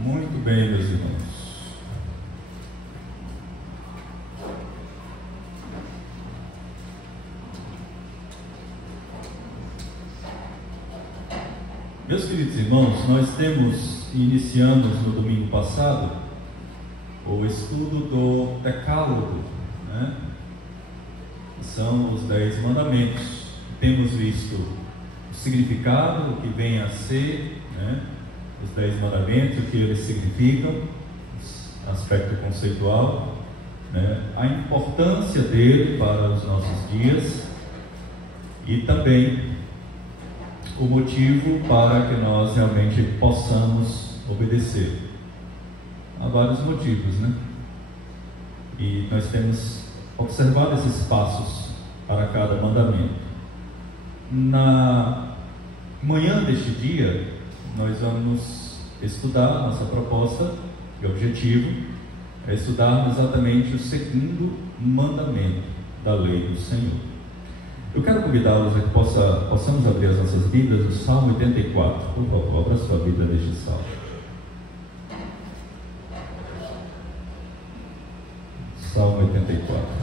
Muito bem, meus irmãos. Meus queridos irmãos, nós iniciamos no domingo passado o estudo do Decálogo, né? Que são os 10 mandamentos. Temos visto o significado, o que vem a ser, né? Os 10 mandamentos, o que eles significam, aspecto conceitual, né? A importância dele para os nossos dias e também o motivo para que nós realmente possamos obedecer. Há vários motivos, né? E nós temos observado esses passos para cada mandamento. Na manhã deste dia, nós vamos estudar, nossa proposta e objetivo é estudarmos exatamente o segundo mandamento da lei do Senhor. Eu quero convidá-los a que possamos abrir as nossas Bíblias no Salmo 84. Por favor, abra sua Bíblia neste Salmo. Salmo 84.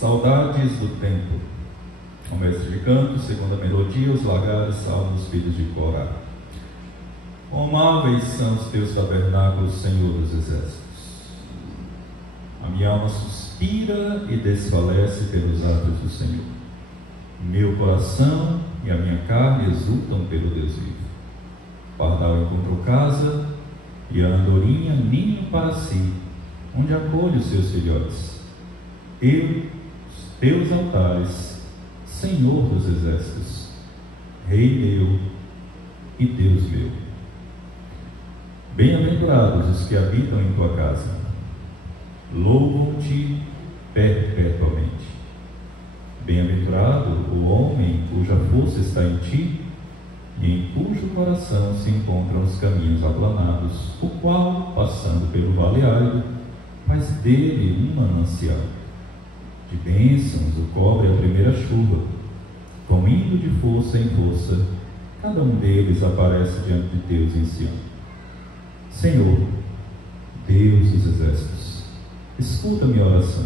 Saudades do tempo. O mestre de canto, segunda melodia, os lagares salvam os filhos de Corá. Quão amáveis são os teus tabernáculos, Senhor dos exércitos. A minha alma suspira e desfalece pelos atos do Senhor. Meu coração e a minha carne exultam pelo Deus vivo. O pardal encontrou casa e a andorinha ninho para si, onde acolhe os seus filhotes. Teus altares, Senhor dos exércitos, Rei meu e Deus meu. Bem-aventurados os que habitam em tua casa, louvam-te perpetuamente. Bem-aventurado o homem cuja força está em ti e em cujo coração se encontram os caminhos aplanados, o qual, passando pelo vale árido, faz dele um manancial. De bênçãos o cobre a primeira chuva, vão indo de força em força, cada um deles aparece diante de Deus em Sião. Senhor, Deus dos exércitos, escuta minha oração,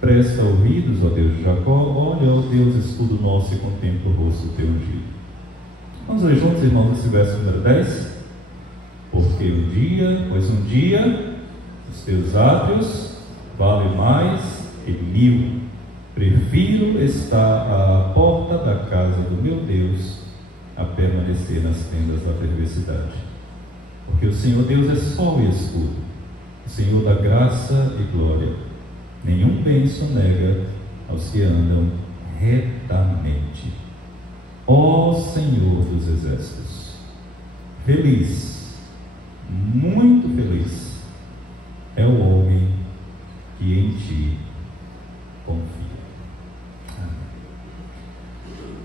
presta ouvidos, ó Deus de Jacó, olha, ó Deus, escudo nosso, e contempla o rosto do teu ungido. Vamos ler juntos, irmãos, esse verso número 10? Pois um dia, os teus átrios valem mais e 1000, prefiro estar à porta da casa do meu Deus a permanecer nas tendas da perversidade. Porque o Senhor Deus é sol e escudo, o Senhor dá graça e glória. Nenhum bem sonega aos que andam retamente. Ó Senhor dos exércitos, feliz, muito feliz é o homem que em ti confia. Amém.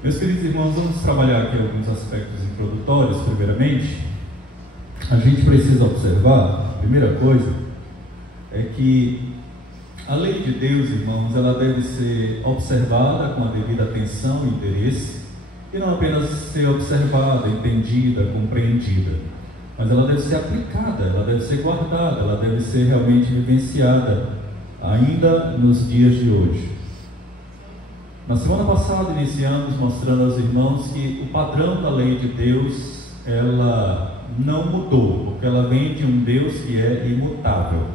Meus queridos irmãos, vamos trabalhar aqui alguns aspectos introdutórios. Primeiramente, a gente precisa observar, a primeira coisa é que a lei de Deus, irmãos, ela deve ser observada com a devida atenção e interesse, e não apenas ser observada, entendida, compreendida, mas ela deve ser aplicada, ela deve ser guardada, ela deve ser realmente vivenciada ainda nos dias de hoje. Na semana passada iniciamos mostrando aos irmãos que o padrão da lei de Deus, ela não mudou, porque ela vem de um Deus que é imutável.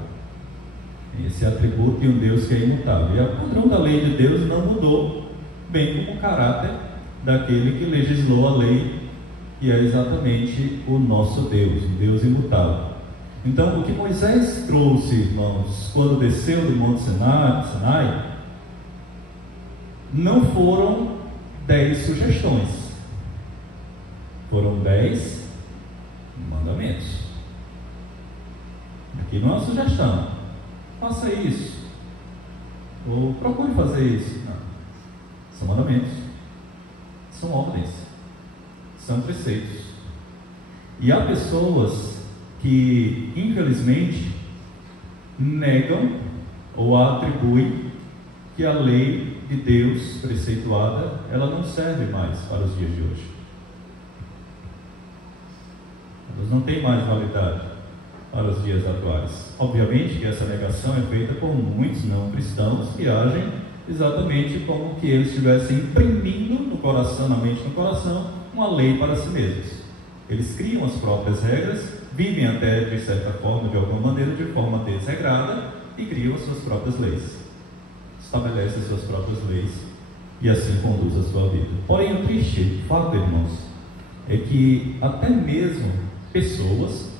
Esse atributo de um Deus que é imutável. E o padrão da lei de Deus não mudou, bem como o caráter daquele que legislou a lei, que é exatamente o nosso Deus, um Deus imutável. Então, o que Moisés trouxe, irmãos, quando desceu do Monte Sinai, não foram 10 sugestões, foram 10 mandamentos. Aqui não é uma sugestão, faça isso, ou procure fazer isso. Não, são mandamentos, são ordens, são preceitos. E há pessoas que, infelizmente, negam ou atribuem que a lei de Deus preceituada, ela não serve mais para os dias de hoje. Elas não têm mais validade para os dias atuais. Obviamente que essa negação é feita por muitos não cristãos que agem exatamente como que eles estivessem imprimindo no coração, na mente, no coração, uma lei para si mesmos. Eles criam as próprias regras, vivem até de certa forma, de alguma maneira, de forma desregrada, e criam as suas próprias leis, estabelecem as suas próprias leis e assim conduz a sua vida. Porém, o triste fato, irmãos, é que até mesmo pessoas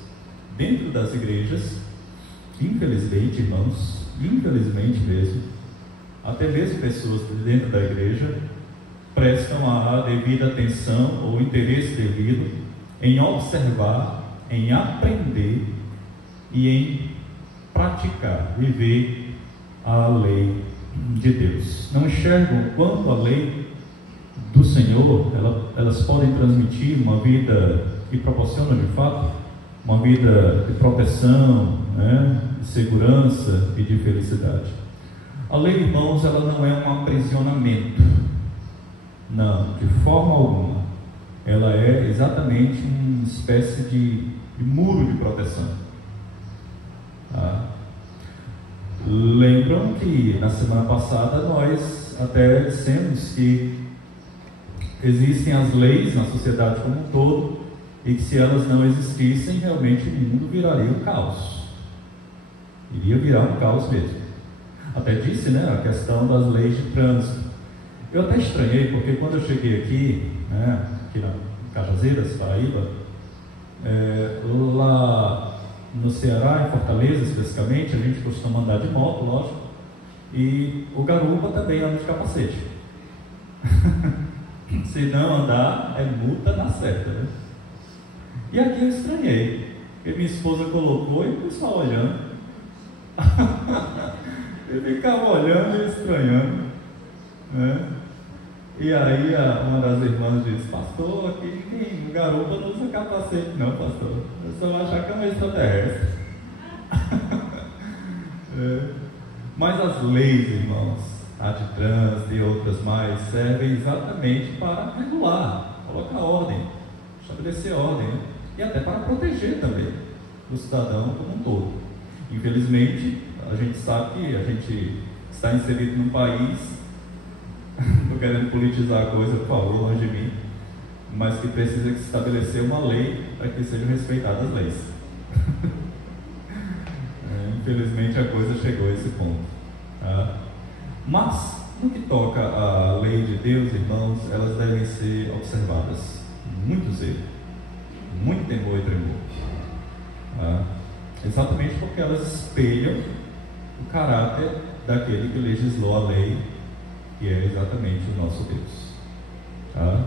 dentro das igrejas, infelizmente, irmãos, infelizmente mesmo, até mesmo pessoas dentro da igreja prestam a devida atenção ou interesse devido em observar, em aprender e em praticar, viver a lei de Deus. Não enxergam quanto a lei do Senhor, elas podem transmitir uma vida que proporciona de fato uma vida de proteção, né, de segurança e de felicidade. A lei, irmãos, ela não é um aprisionamento, não, de forma alguma. Ela é exatamente uma espécie de muro de proteção. Tá? Lembram que na semana passada nós até dissemos que existem as leis na sociedade como um todo e que se elas não existissem, realmente o mundo viraria um caos. Iria virar um caos mesmo. Até disse, né, a questão das leis de trânsito. Eu até estranhei, porque quando eu cheguei aqui, né, aqui na Cajazeiras, Paraíba, lá no Ceará, em Fortaleza especificamente, a gente costuma andar de moto, lógico, e o garupa também anda de capacete. Se não andar, é multa na certa, né? E aqui eu estranhei, porque minha esposa colocou e o pessoal olhando. Eu ficava olhando e estranhando, né? E aí uma das irmãs disse: pastor, aqui o garupa não usa capacete não, pastor, eu só vou achar que é um extraterrestre. Mas as leis, irmãos, a de trânsito e outras mais, servem exatamente para regular, colocar ordem, estabelecer ordem, né? E até para proteger também o cidadão como um todo. Infelizmente, a gente sabe que a gente está inserido num país, estou querendo politizar a coisa, por favor, longe de mim, mas que precisa que se estabelecer uma lei para que sejam respeitadas as leis. Infelizmente a coisa chegou a esse ponto. Tá? Mas, no que toca à lei de Deus, irmãos, elas devem ser observadas com muito zelo, muito temor e tremor. Tá? Exatamente porque elas espelham o caráter daquele que legislou a lei, que é exatamente o nosso Deus. Tá?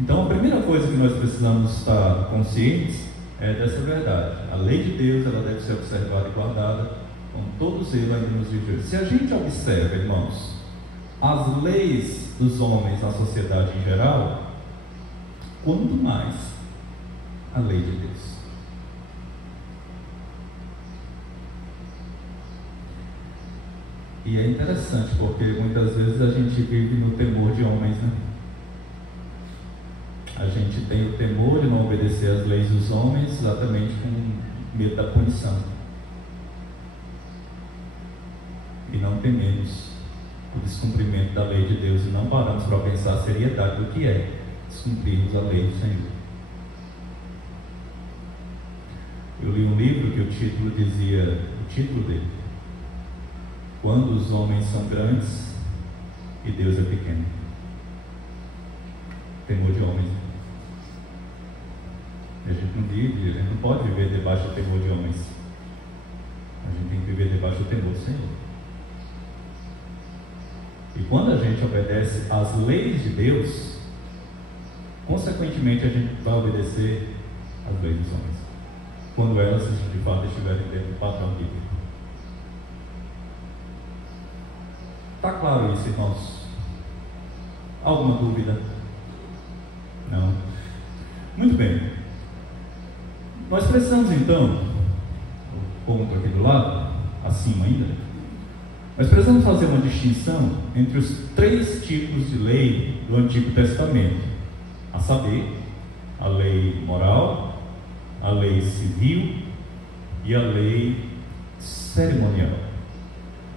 Então, a primeira coisa que nós precisamos estar conscientes é dessa verdade. A lei de Deus, ela deve ser observada e guardada com todo zelo ainda nos dias de hoje. Se a gente observa, irmãos, as leis dos homens na sociedade em geral, quanto mais a lei de Deus. E é interessante porque muitas vezes a gente vive no temor de homens, né? A gente tem o temor de não obedecer às leis dos homens exatamente com medo da punição. E não tememos o descumprimento da lei de Deus e não paramos para pensar a seriedade do que é descumprirmos a lei do Senhor. Eu li um livro que o título dizia, o título dele: Quando os homens são grandes e Deus é pequeno. Temor de homens. A gente não vive, a gente não pode viver debaixo do temor de homens. A gente tem que viver debaixo do temor do Senhor. E quando a gente obedece às leis de Deus, consequentemente a gente vai obedecer às leis dos homens, quando elas de fato estiverem dentro do padrão bíblico. Está claro isso, irmãos? Alguma dúvida? Não. Muito bem. Nós precisamos então, o ponto aqui do lado, acima ainda, nós precisamos fazer uma distinção entre os 3 tipos de lei do Antigo Testamento, a saber, a lei moral, a lei civil e a lei cerimonial.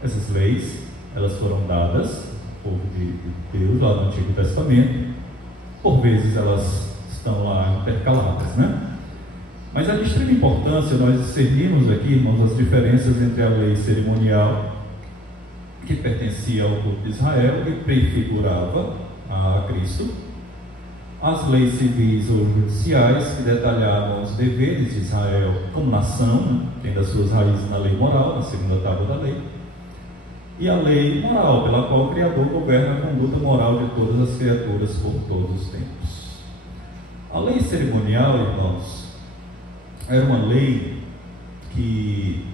Essas leis, elas foram dadas ao povo de Deus lá no Antigo Testamento. Por vezes elas estão lá intercaladas, né? Mas é de extrema importância nós discernirmos aqui, irmãos, as diferenças entre a lei cerimonial, que pertencia ao povo de Israel e prefigurava a Cristo, as leis civis ou judiciais, que detalhavam os deveres de Israel como nação, né, tendo as suas raízes na lei moral, na segunda tábua da lei, e a lei moral, pela qual o Criador governa a conduta moral de todas as criaturas por todos os tempos. A lei cerimonial, irmãos, era uma lei que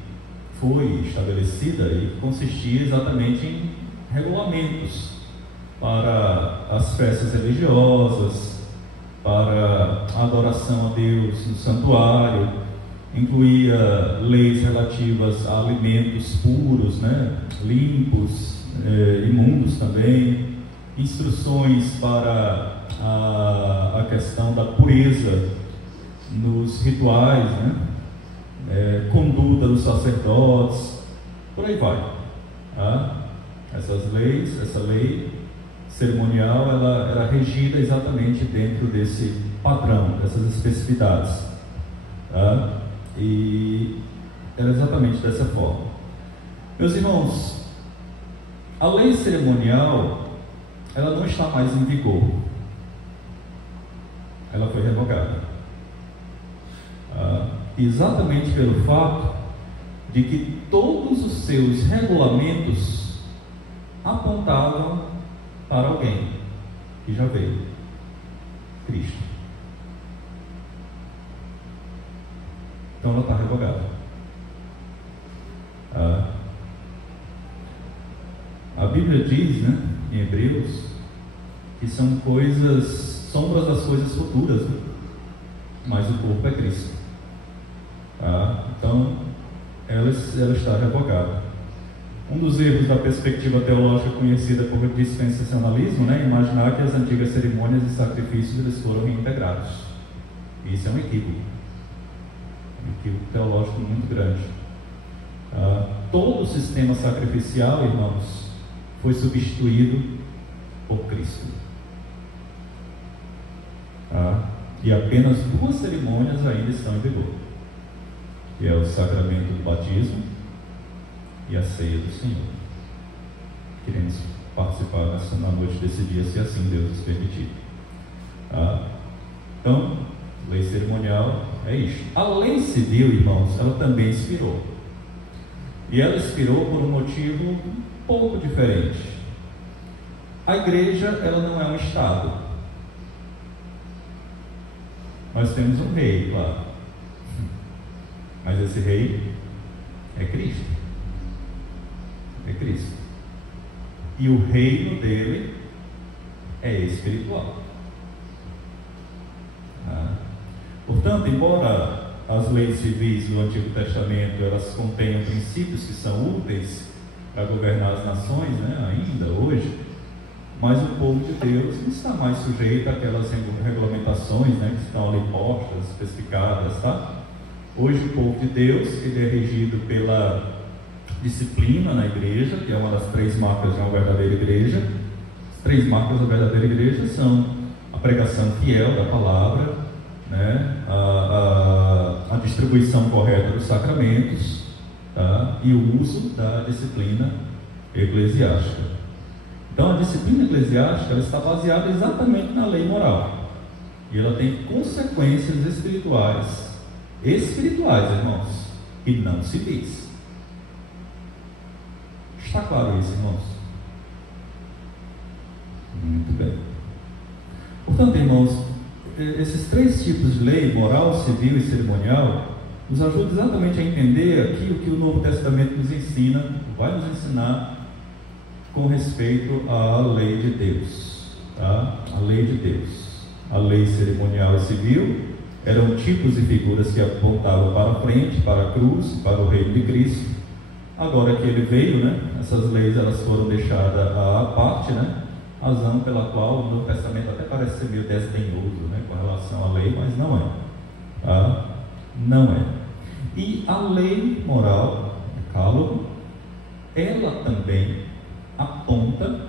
foi estabelecida e consistia exatamente em regulamentos para as festas religiosas, para a adoração a Deus no santuário, incluía leis relativas a alimentos puros, né, limpos, imundos também, instruções para a questão da pureza nos rituais, né, conduta dos sacerdotes, por aí vai. Tá? Essa lei cerimonial, ela era regida exatamente dentro desse padrão, dessas especificidades. Tá? E era exatamente dessa forma. Meus irmãos, a lei cerimonial, ela não está mais em vigor. Ela foi revogada. Exatamente pelo fato de que todos os seus regulamentos apontavam para alguém que já veio, Cristo. Então ela está revogada. A Bíblia diz, né, em Hebreus, que são sombras das coisas futuras, né? Mas o corpo é Cristo. Então ela está revogada. Um dos erros da perspectiva teológica conhecida por dispensacionalismo, né, imaginar que as antigas cerimônias e sacrifícios eles foram reintegrados. Isso é um equívoco teológico muito grande. Todo o sistema sacrificial, irmãos, foi substituído por Cristo. E apenas 2 cerimônias ainda estão em vigor, que é o sacramento do batismo e a ceia do Senhor. Queremos participar na noite desse dia, se assim Deus nos permitir. Então, lei cerimonial é isso. A lei civil, irmãos, ela também expirou. E ela expirou por um motivo um pouco diferente. A igreja, ela não é um Estado. Nós temos um rei, claro. Mas esse rei é Cristo. É Cristo. E o reino dele é espiritual. Portanto, embora as leis civis do Antigo Testamento elas contenham princípios que são úteis para governar as nações, né, ainda hoje, mas o povo de Deus não está mais sujeito àquelas regulamentações, né, que estão ali postas, especificadas, tá? Hoje o povo de Deus ele é regido pela disciplina na igreja, que é uma das 3 marcas de uma verdadeira igreja. As 3 marcas da verdadeira igreja são a pregação fiel da palavra, né, a distribuição correta dos sacramentos, tá, e o uso da disciplina eclesiástica. Então a disciplina eclesiástica ela está baseada exatamente na lei moral, e ela tem consequências espirituais, irmãos, e não civis. Está claro isso, irmãos? Muito bem. Portanto, irmãos, esses 3 tipos de lei, moral, civil e cerimonial, nos ajudam exatamente a entender aqui o que o Novo Testamento nos ensina, vai nos ensinar com respeito à lei de Deus, tá? A lei de Deus. a lei cerimonial e civil, eram tipos e figuras que apontavam para a frente, para a cruz, para o reino de Cristo. Agora que ele veio, né, essas leis elas foram deixadas à parte, né, razão pela qual o Novo Testamento até parece ser meio desdenhoso, né, com relação à lei, mas não é. Tá? Não é. E a lei moral, decálogo, ela também aponta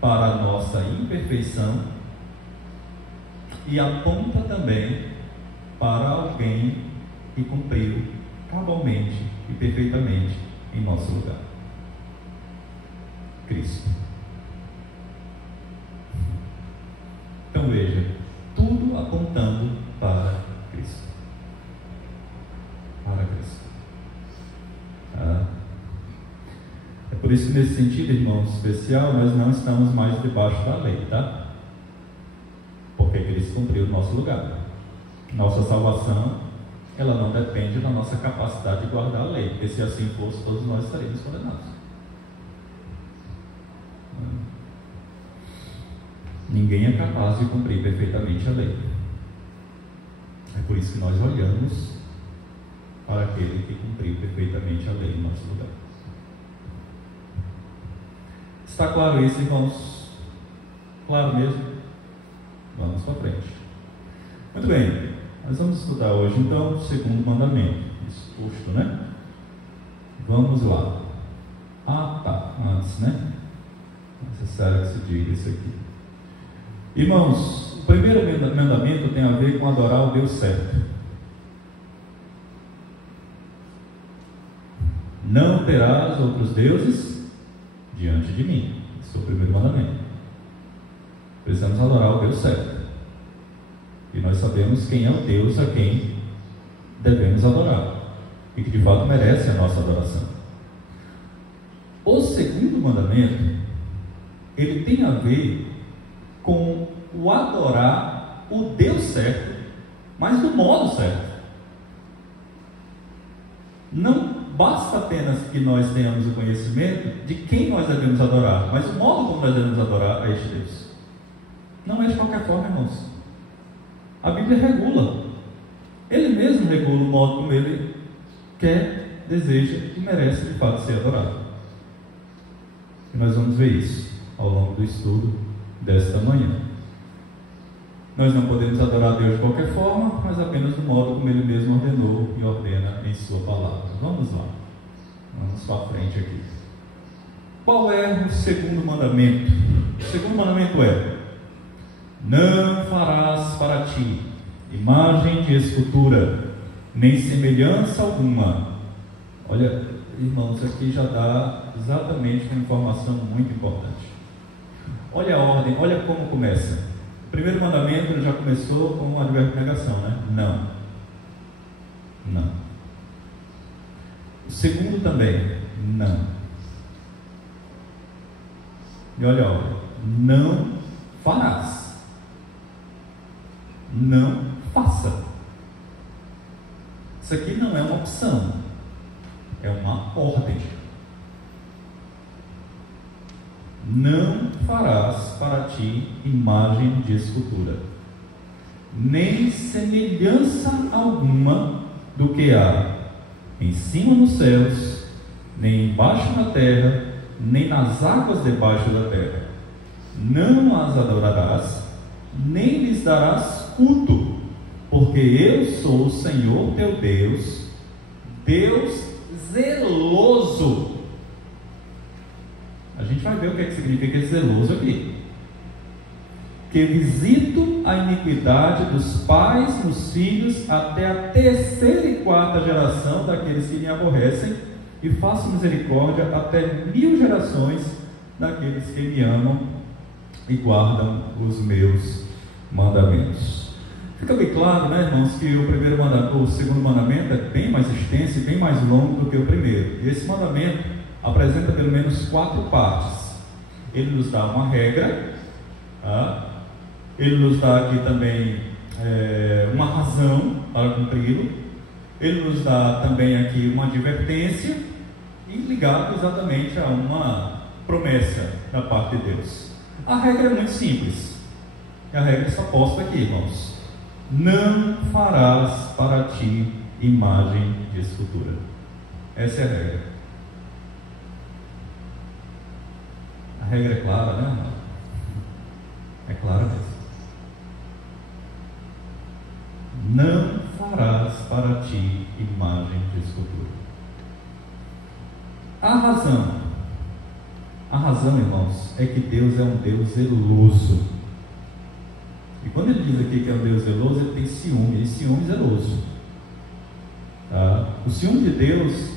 para a nossa imperfeição e aponta também para alguém que cumpriu cabalmente e perfeitamente em nosso lugar: Cristo. Então veja, tudo apontando para Cristo. Para Cristo. É por isso que nesse sentido, irmãos, especial, nós não estamos mais debaixo da lei, tá? Porque Cristo cumpriu o nosso lugar. Nossa salvação, ela não depende da nossa capacidade de guardar a lei, porque se assim fosse, todos nós estaríamos condenados. Ninguém é capaz de cumprir perfeitamente a lei. É por isso que nós olhamos para aquele que cumpriu perfeitamente a lei em nosso lugar. Está claro isso, irmãos? Claro mesmo? Vamos para frente. Muito bem, nós vamos estudar hoje então o segundo mandamento, exposto, né? Vamos lá. Antes, né? É necessário que se diga isso aqui. Irmãos, o primeiro mandamento tem a ver com adorar o Deus certo. Não terás outros deuses diante de mim. Esse é o primeiro mandamento. Precisamos adorar o Deus certo. E nós sabemos quem é o Deus a quem devemos adorar e que de fato merece a nossa adoração. O segundo mandamento, ele tem a ver com o adorar o Deus certo, mas do modo certo. Não basta apenas que nós tenhamos o conhecimento de quem nós devemos adorar, mas o modo como nós devemos adorar a este Deus. Não é de qualquer forma, irmãos. A Bíblia regula. Ele mesmo regula o modo como ele quer, deseja e merece de fato ser adorado. E nós vamos ver isso ao longo do estudo desta manhã. Nós não podemos adorar a Deus de qualquer forma, mas apenas do modo como ele mesmo ordenou e ordena em sua palavra. Vamos lá. Vamos para frente aqui. Qual é o segundo mandamento? O segundo mandamento é: não farás para ti imagem de escultura, nem semelhança alguma. Olha, irmãos, isso aqui já dá exatamente uma informação muito importante. Olha a ordem, olha como começa. O primeiro mandamento ele já começou com um advérbio de negação, né? Não. Não. O segundo também, não. E olha a ordem: não farás. Não faça. Isso aqui não é uma opção, é uma ordem. Não farás para ti imagem de escultura, nem semelhança alguma do que há em cima nos céus, nem embaixo na terra, nem nas águas debaixo da terra. Não as adorarás, nem lhes darás culto, porque eu sou o Senhor teu Deus, Deus zeloso. A gente vai ver o que é que significa esse zeloso aqui. Que visito a iniquidade dos pais nos filhos até a terceira e quarta geração daqueles que me aborrecem, e faço misericórdia até 1000 gerações daqueles que me amam e guardam os meus mandamentos. Fica bem claro, né, irmãos, que o segundo mandamento é bem mais extenso e bem mais longo do que o primeiro. E esse mandamento apresenta pelo menos 4 partes. Ele nos dá uma regra, tá? Ele nos dá aqui também uma razão para cumpri-lo. Ele nos dá também aqui uma advertência e ligado exatamente a uma promessa da parte de Deus. A regra é muito simples. E a regra está posta aqui, irmãos: não farás para ti imagem de escultura. Essa é a regra. A regra é clara, né, irmão? É clara mesmo. Não farás para ti imagem de escultura. A razão, irmãos, é que Deus é um Deus zeloso. E quando ele diz aqui que é um Deus zeloso, ele tem ciúme, e ciúme zeloso. Tá? O ciúme de Deus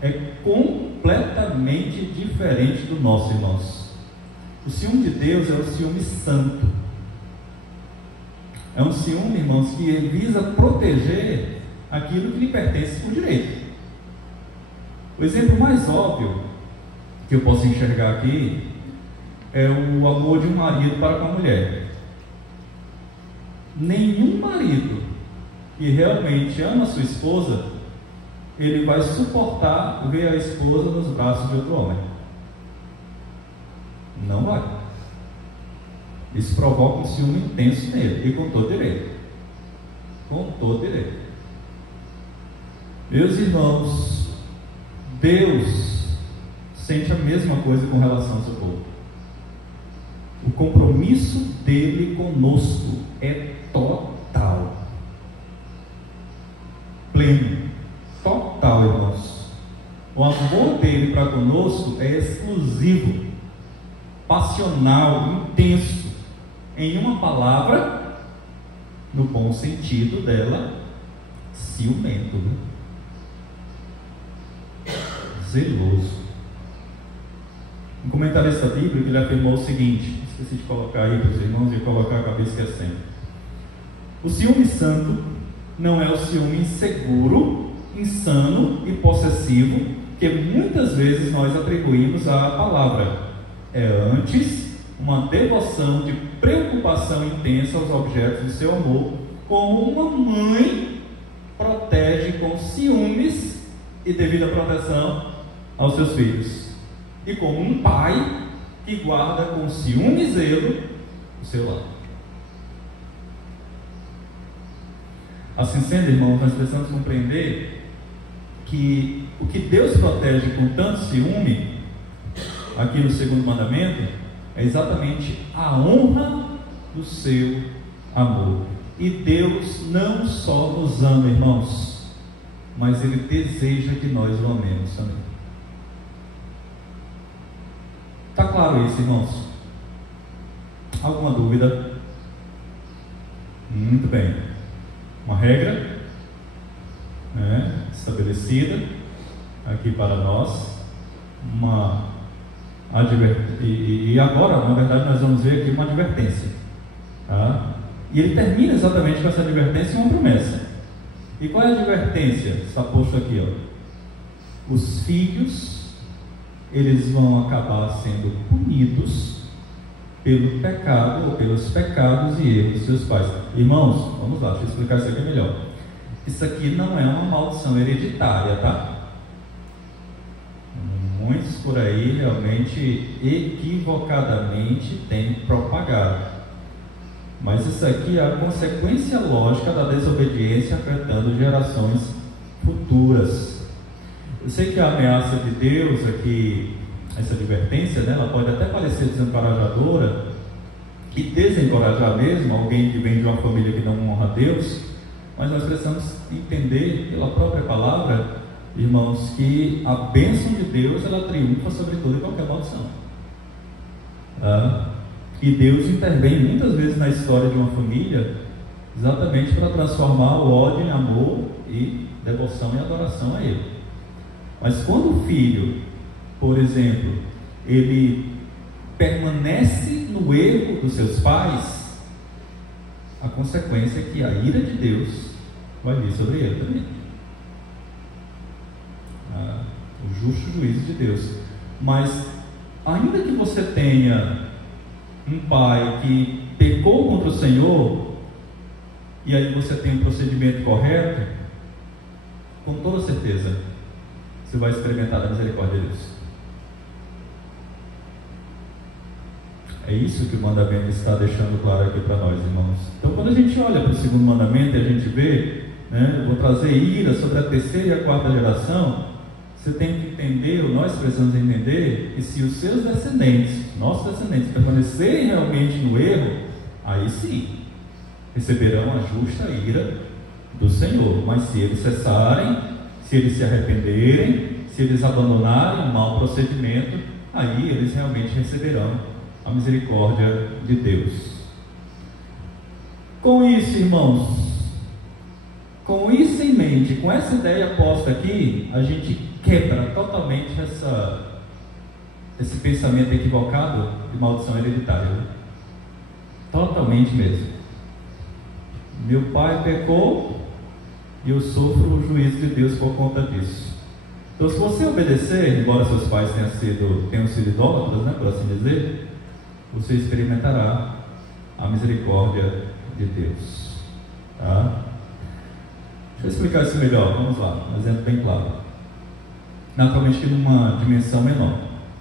é completamente diferente do nosso, irmãos. O ciúme de Deus é o ciúme santo. É um ciúme, irmãos, que visa proteger aquilo que lhe pertence por direito. O exemplo mais óbvio que eu posso enxergar aqui é o amor de um marido para com a mulher. Nenhum marido que realmente ama a sua esposa, ele vai suportar ver a esposa nos braços de outro homem. Não vai. Isso provoca um ciúme intenso nele, e com todo direito. Com todo direito. Meus irmãos, Deus sente a mesma coisa com relação ao seu povo. O compromisso dele conosco é total, pleno, total, irmãos. O amor dele para conosco é exclusivo, passional, intenso. Em uma palavra, no bom sentido dela, ciumento, né? Zeloso. Um comentarista bíblico, ele afirmou o seguinte, esqueci de colocar aí para os irmãos, e colocar, acabei esquecendo: o ciúme santo não é o ciúme inseguro, insano e possessivo que muitas vezes nós atribuímos à palavra. É antes uma devoção de preocupação intensa aos objetos de seu amor, como uma mãe protege com ciúmes e devida proteção aos seus filhos, e como um pai que guarda com ciúme e zelo o seu lar. Assim sendo, irmãos, nós precisamos compreender que o que Deus protege com tanto ciúme, aqui no segundo mandamento, é exatamente a honra do seu amor. E Deus não só nos ama, irmãos, mas Ele deseja que nós o amemos também. Está claro isso, irmãos? Alguma dúvida? Muito bem. Uma regra estabelecida aqui para nós, e agora, na verdade, nós vamos ver aqui uma advertência, tá? E ele termina exatamente com essa advertência e uma promessa. E qual é a advertência? Está posto aqui, ó: os filhos, eles vão acabar sendo punidos pelo pecado, ou pelos pecados e erros de seus pais. Irmãos, vamos lá, deixa eu explicar isso aqui melhor. Isso aqui não é uma maldição hereditária, tá? Muitos por aí realmente equivocadamente têm propagado. Mas isso aqui é a consequência lógica da desobediência afetando gerações futuras. Eu sei que a ameaça de Deus aqui, essa advertência, né, ela pode até parecer desencorajadora e desencorajar mesmo alguém que vem de uma família que não honra a Deus, mas nós precisamos entender pela própria palavra, irmãos, que a bênção de Deus, ela triunfa sobre toda e qualquer maldição. E Deus intervém muitas vezes na história de uma família, exatamente para transformar o ódio em amor e devoção e adoração a Ele. Mas quando o filho, por exemplo, ele permanece no erro dos seus pais, a consequência é que a ira de Deus vai vir sobre ele também. O justo juízo de Deus. Mas ainda que você tenha um pai que pecou contra o Senhor, e aí você tem um procedimento correto, com toda certeza você vai experimentar a misericórdia de Deus. É É isso que o mandamento está deixando claro aqui para nós, irmãos. Então, quando a gente olha para o segundo mandamento e a gente vê, né, vou trazer ira sobre a terceira e a quarta geração, você tem que entender, ou nós precisamos entender, que se os seus descendentes, nossos descendentes, permanecerem realmente no erro, aí sim, receberão a justa ira do Senhor. Mas se eles cessarem, se eles se arrependerem, se eles abandonarem o mau procedimento, aí eles realmente receberão a misericórdia de Deus. Com isso, irmãos, com isso em mente, com essa ideia posta aqui, a gente quebra totalmente esse pensamento equivocado de maldição hereditária, né? Totalmente mesmo. Meu pai pecou e eu sofro o juízo de Deus por conta disso. Então, se você obedecer, embora seus pais tenham sido idólatras, né, por assim dizer, você experimentará a misericórdia de Deus. Tá? Deixa eu explicar isso melhor. Vamos lá, um exemplo bem claro. Naturalmente que numa dimensão menor,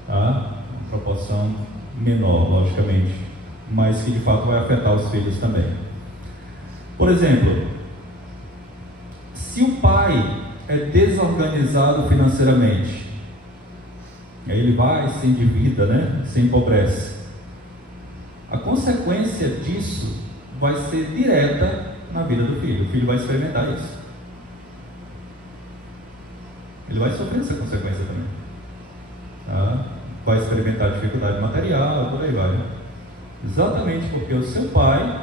tá? Uma proporção menor, logicamente, mas que de fato vai afetar os filhos também. Por exemplo, se o pai é desorganizado financeiramente, aí ele vai, se endivida, né? Se empobrece. A consequência disso vai ser direta na vida do filho. O filho vai experimentar isso. Ele vai sofrer essa consequência também. Tá? Vai experimentar dificuldade material, por aí vai. Exatamente porque o seu pai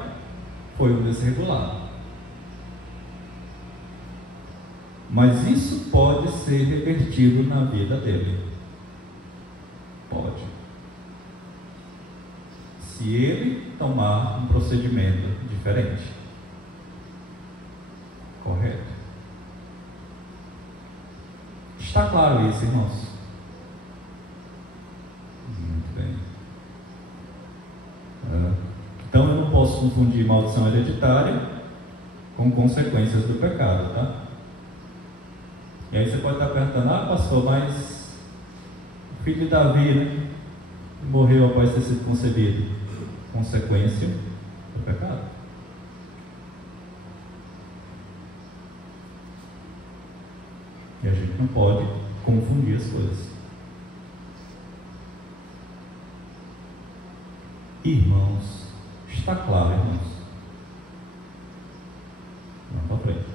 foi um desregulado. Mas isso pode ser revertido na vida dele. Pode. Se ele tomar um procedimento diferente. Correto? Está claro isso, irmãos? Muito bem. Então eu não posso confundir maldição hereditária com consequências do pecado, tá? E aí você pode estar perguntando: pastor, mas o filho de Davi, né, morreu após ter sido concebido. Consequência do pecado. E a gente não pode confundir as coisas. Irmãos, está claro, irmãos? Vamos para frente.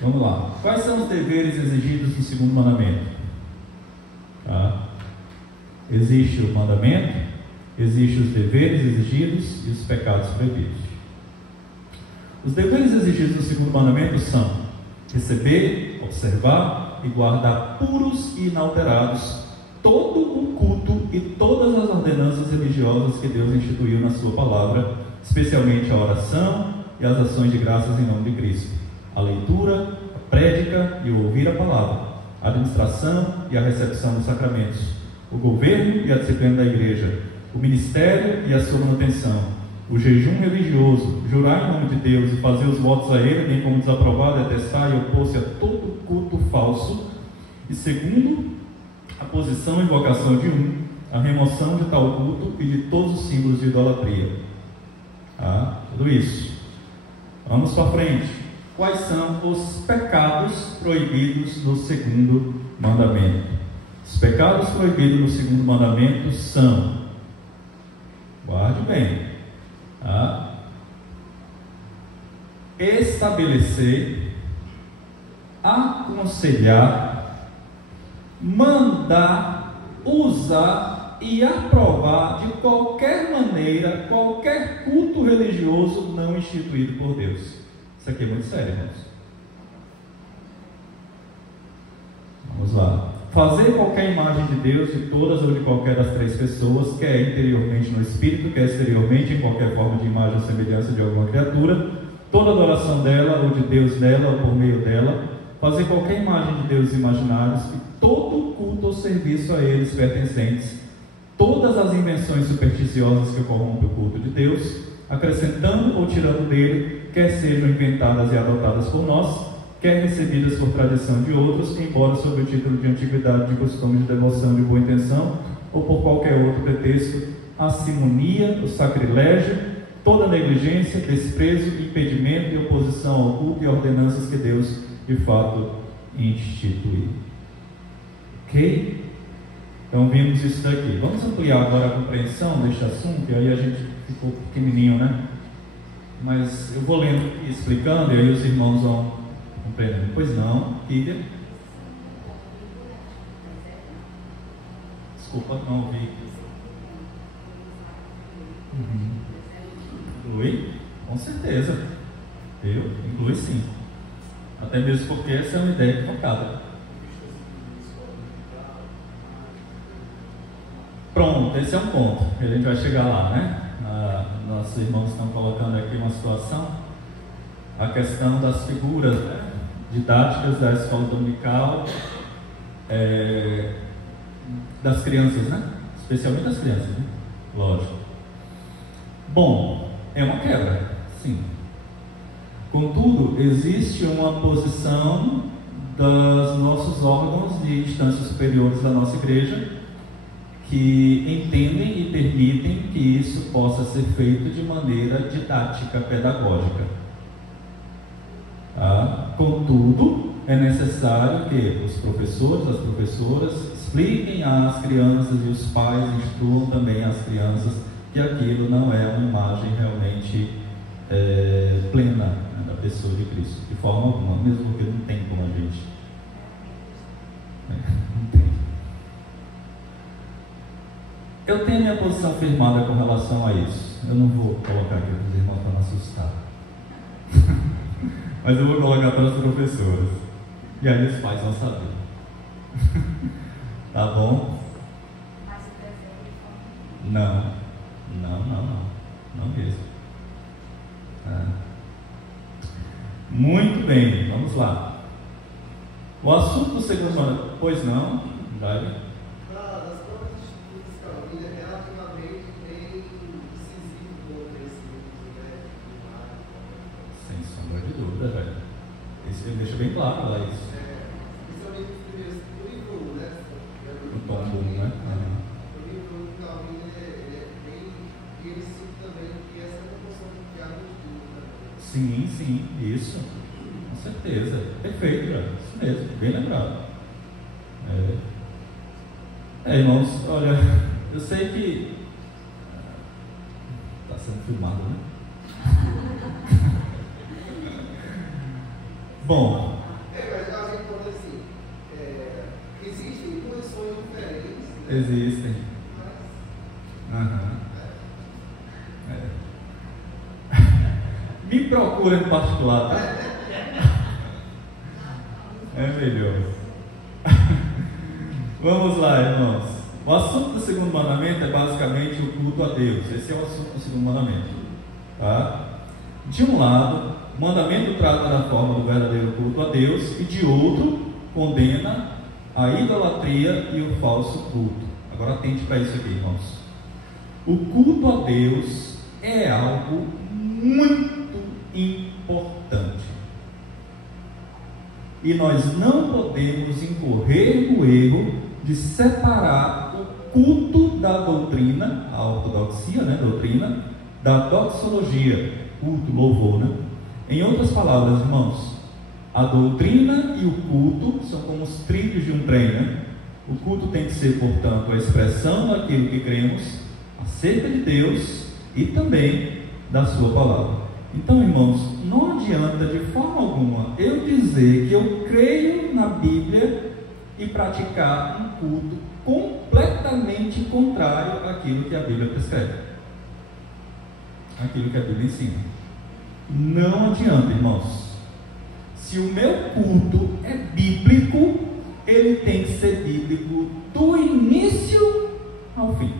Vamos lá. Quais são os deveres exigidos no segundo mandamento? Tá? Existe o mandamento, existem os deveres exigidos e os pecados proibidos. Os deveres exigidos no segundo mandamento são receber, observar e guardar puros e inalterados todo o culto e todas as ordenanças religiosas que Deus instituiu na sua palavra, especialmente a oração e as ações de graças em nome de Cristo, a leitura, a prédica e o ouvir a palavra, a administração e a recepção dos sacramentos, o governo e a disciplina da igreja, o ministério e a sua manutenção, o jejum religioso, jurar em nome de Deus e fazer os votos a Ele, bem como desaprovar, detestar e opor-se a todo culto falso, e segundo, a posição e invocação de a remoção de tal culto e de todos os símbolos de idolatria. Tá? Tudo isso. Vamos para frente. Quais são os pecados proibidos no segundo mandamento? Os pecados proibidos no segundo mandamento são, guarde bem, tá? Estabelecer, aconselhar, mandar, usar e aprovar de qualquer maneira qualquer culto religioso não instituído por Deus. Isso aqui é muito sério, irmãos. Vamos lá. Fazer qualquer imagem de Deus, de todas ou de qualquer das três pessoas, quer interiormente no espírito, quer exteriormente em qualquer forma de imagem ou semelhança de alguma criatura, toda adoração dela ou de Deus nela ou por meio dela, fazer qualquer imagem de deuses imaginários e todo culto ou serviço a eles pertencentes, todas as invenções supersticiosas que corrompem o culto de Deus, acrescentando ou tirando dele, quer sejam inventadas e adotadas por nós, quer recebidas por tradição de outros, embora sob o título de antiguidade, de costume, de devoção, de boa intenção, ou por qualquer outro pretexto, a simonia, o sacrilégio, toda negligência, desprezo, impedimento e oposição ao culto e ordenanças que Deus, de fato, instituiu. Ok? Então vimos isso daqui. Vamos ampliar agora a compreensão deste assunto, e aí a gente ficou pequenininho, né? Mas eu vou lendo e explicando, e aí os irmãos vão compreendendo. Pois não, Kília? Desculpa, não ouvi. Inclui? Com certeza. Inclui sim. Até mesmo porque essa é uma ideia equivocada. Pronto, esse é um ponto. A gente vai chegar lá, né? Nossos irmãos estão colocando aqui uma situação. A questão das figuras, né, didáticas da escola dominical, das crianças, né? Especialmente das crianças, né? Lógico. Bom, é uma quebra, sim. Contudo, existe uma posição dos nossos órgãos de instâncias superiores da nossa igreja que entendem e permitem que isso possa ser feito de maneira didática, pedagógica. Contudo, é necessário que os professores, as professoras expliquem às crianças e os pais instruam também as crianças que aquilo não é uma imagem realmente plena, né, da pessoa de Cristo, de forma alguma, mesmo porque não tem como a gente. Não tem. Eu tenho a minha posição firmada com relação a isso. Eu não vou colocar aqui para os irmãos para não assustar. Mas eu vou colocar para as professoras. E aí os pais vão saber. Tá bom? Não mesmo. Muito bem, vamos lá. O assunto do segundo ano, pois não, Jair? Das próprias institutos da família, relativamente bem decisivo para o crescimento, né? Sem sombra de dúvida, velho. Isso ele deixa bem claro lá isso. Principalmente os primeiros, o livro, né? O tom bom, né? O livro do Calvino é bem. E ele cita também que essa é uma função do Tiago de também. Sim, isso. Com certeza. Perfeito, já. Isso mesmo, bem lembrado. Irmãos, olha, eu sei que está sendo filmado, né? Bom. Mas a gente pode assim, existem posições diferentes. Né? Existem. Me procura em particular, tá? É melhor. Vamos lá, irmãos. O assunto do segundo mandamento é basicamente o culto a Deus. Esse é o assunto do segundo mandamento. Tá? De um lado, o mandamento trata da forma do verdadeiro culto a Deus, e de outro, condena a idolatria e o falso culto. Agora atente para isso aqui, irmãos. O culto a Deus é algo muito importante. E nós não podemos incorrer no erro de separar o culto da doutrina, a ortodoxia, né, doutrina, da doxologia, culto, louvor, né? Em outras palavras, irmãos, a doutrina e o culto são como os trilhos de um trem, né? O culto tem que ser, portanto, a expressão daquilo que cremos acerca de Deus e também da sua palavra. Então, irmãos, não adianta de forma alguma eu dizer que eu creio na Bíblia e praticar um culto completamente contrário àquilo que a Bíblia prescreve, aquilo que a Bíblia ensina. Não adianta, irmãos. Se o meu culto é bíblico, ele tem que ser bíblico do início ao fim.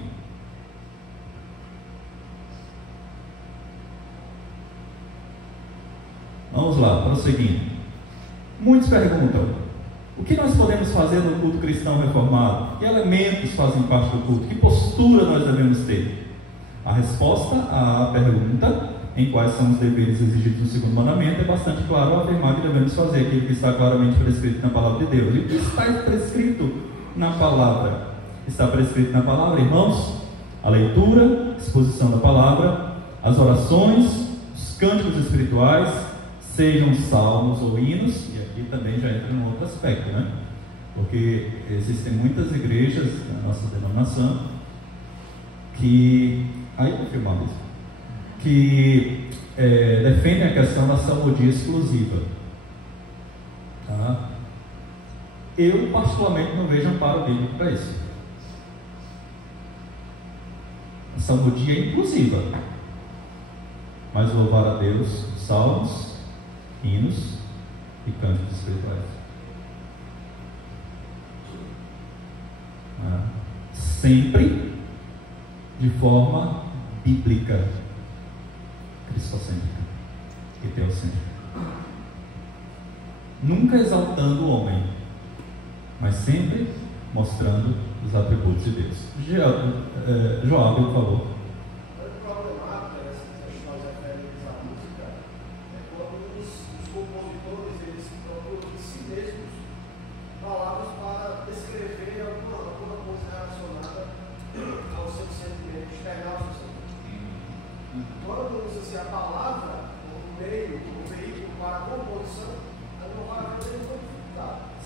Vamos lá, prosseguindo. Muitos perguntam: o que nós podemos fazer no culto cristão reformado? Que elementos fazem parte do culto? Que postura nós devemos ter? A resposta à pergunta, em quais são os deveres exigidos no segundo mandamento, é bastante claro ao afirmar que devemos fazer aquilo que está claramente prescrito na palavra de Deus. E o que está prescrito na palavra? está prescrito na palavra, irmãos? A leitura, exposição da palavra, as orações, os cânticos espirituais, sejam salmos ou hinos, e aqui também já entra num outro aspecto, né? Porque existem muitas igrejas na nossa denominação que, aí eu vou filmar mesmo, que defendem a questão da salmodia exclusiva. Tá? Eu particularmente não vejo amparo bíblico para isso. A salmodia é inclusiva, mas louvar a Deus, salmos, hinos e cânticos espirituais. Sempre de forma bíblica, cristocêntrica e teocêntrica. Nunca exaltando o homem, mas sempre mostrando os atributos de Deus. Joab, por favor.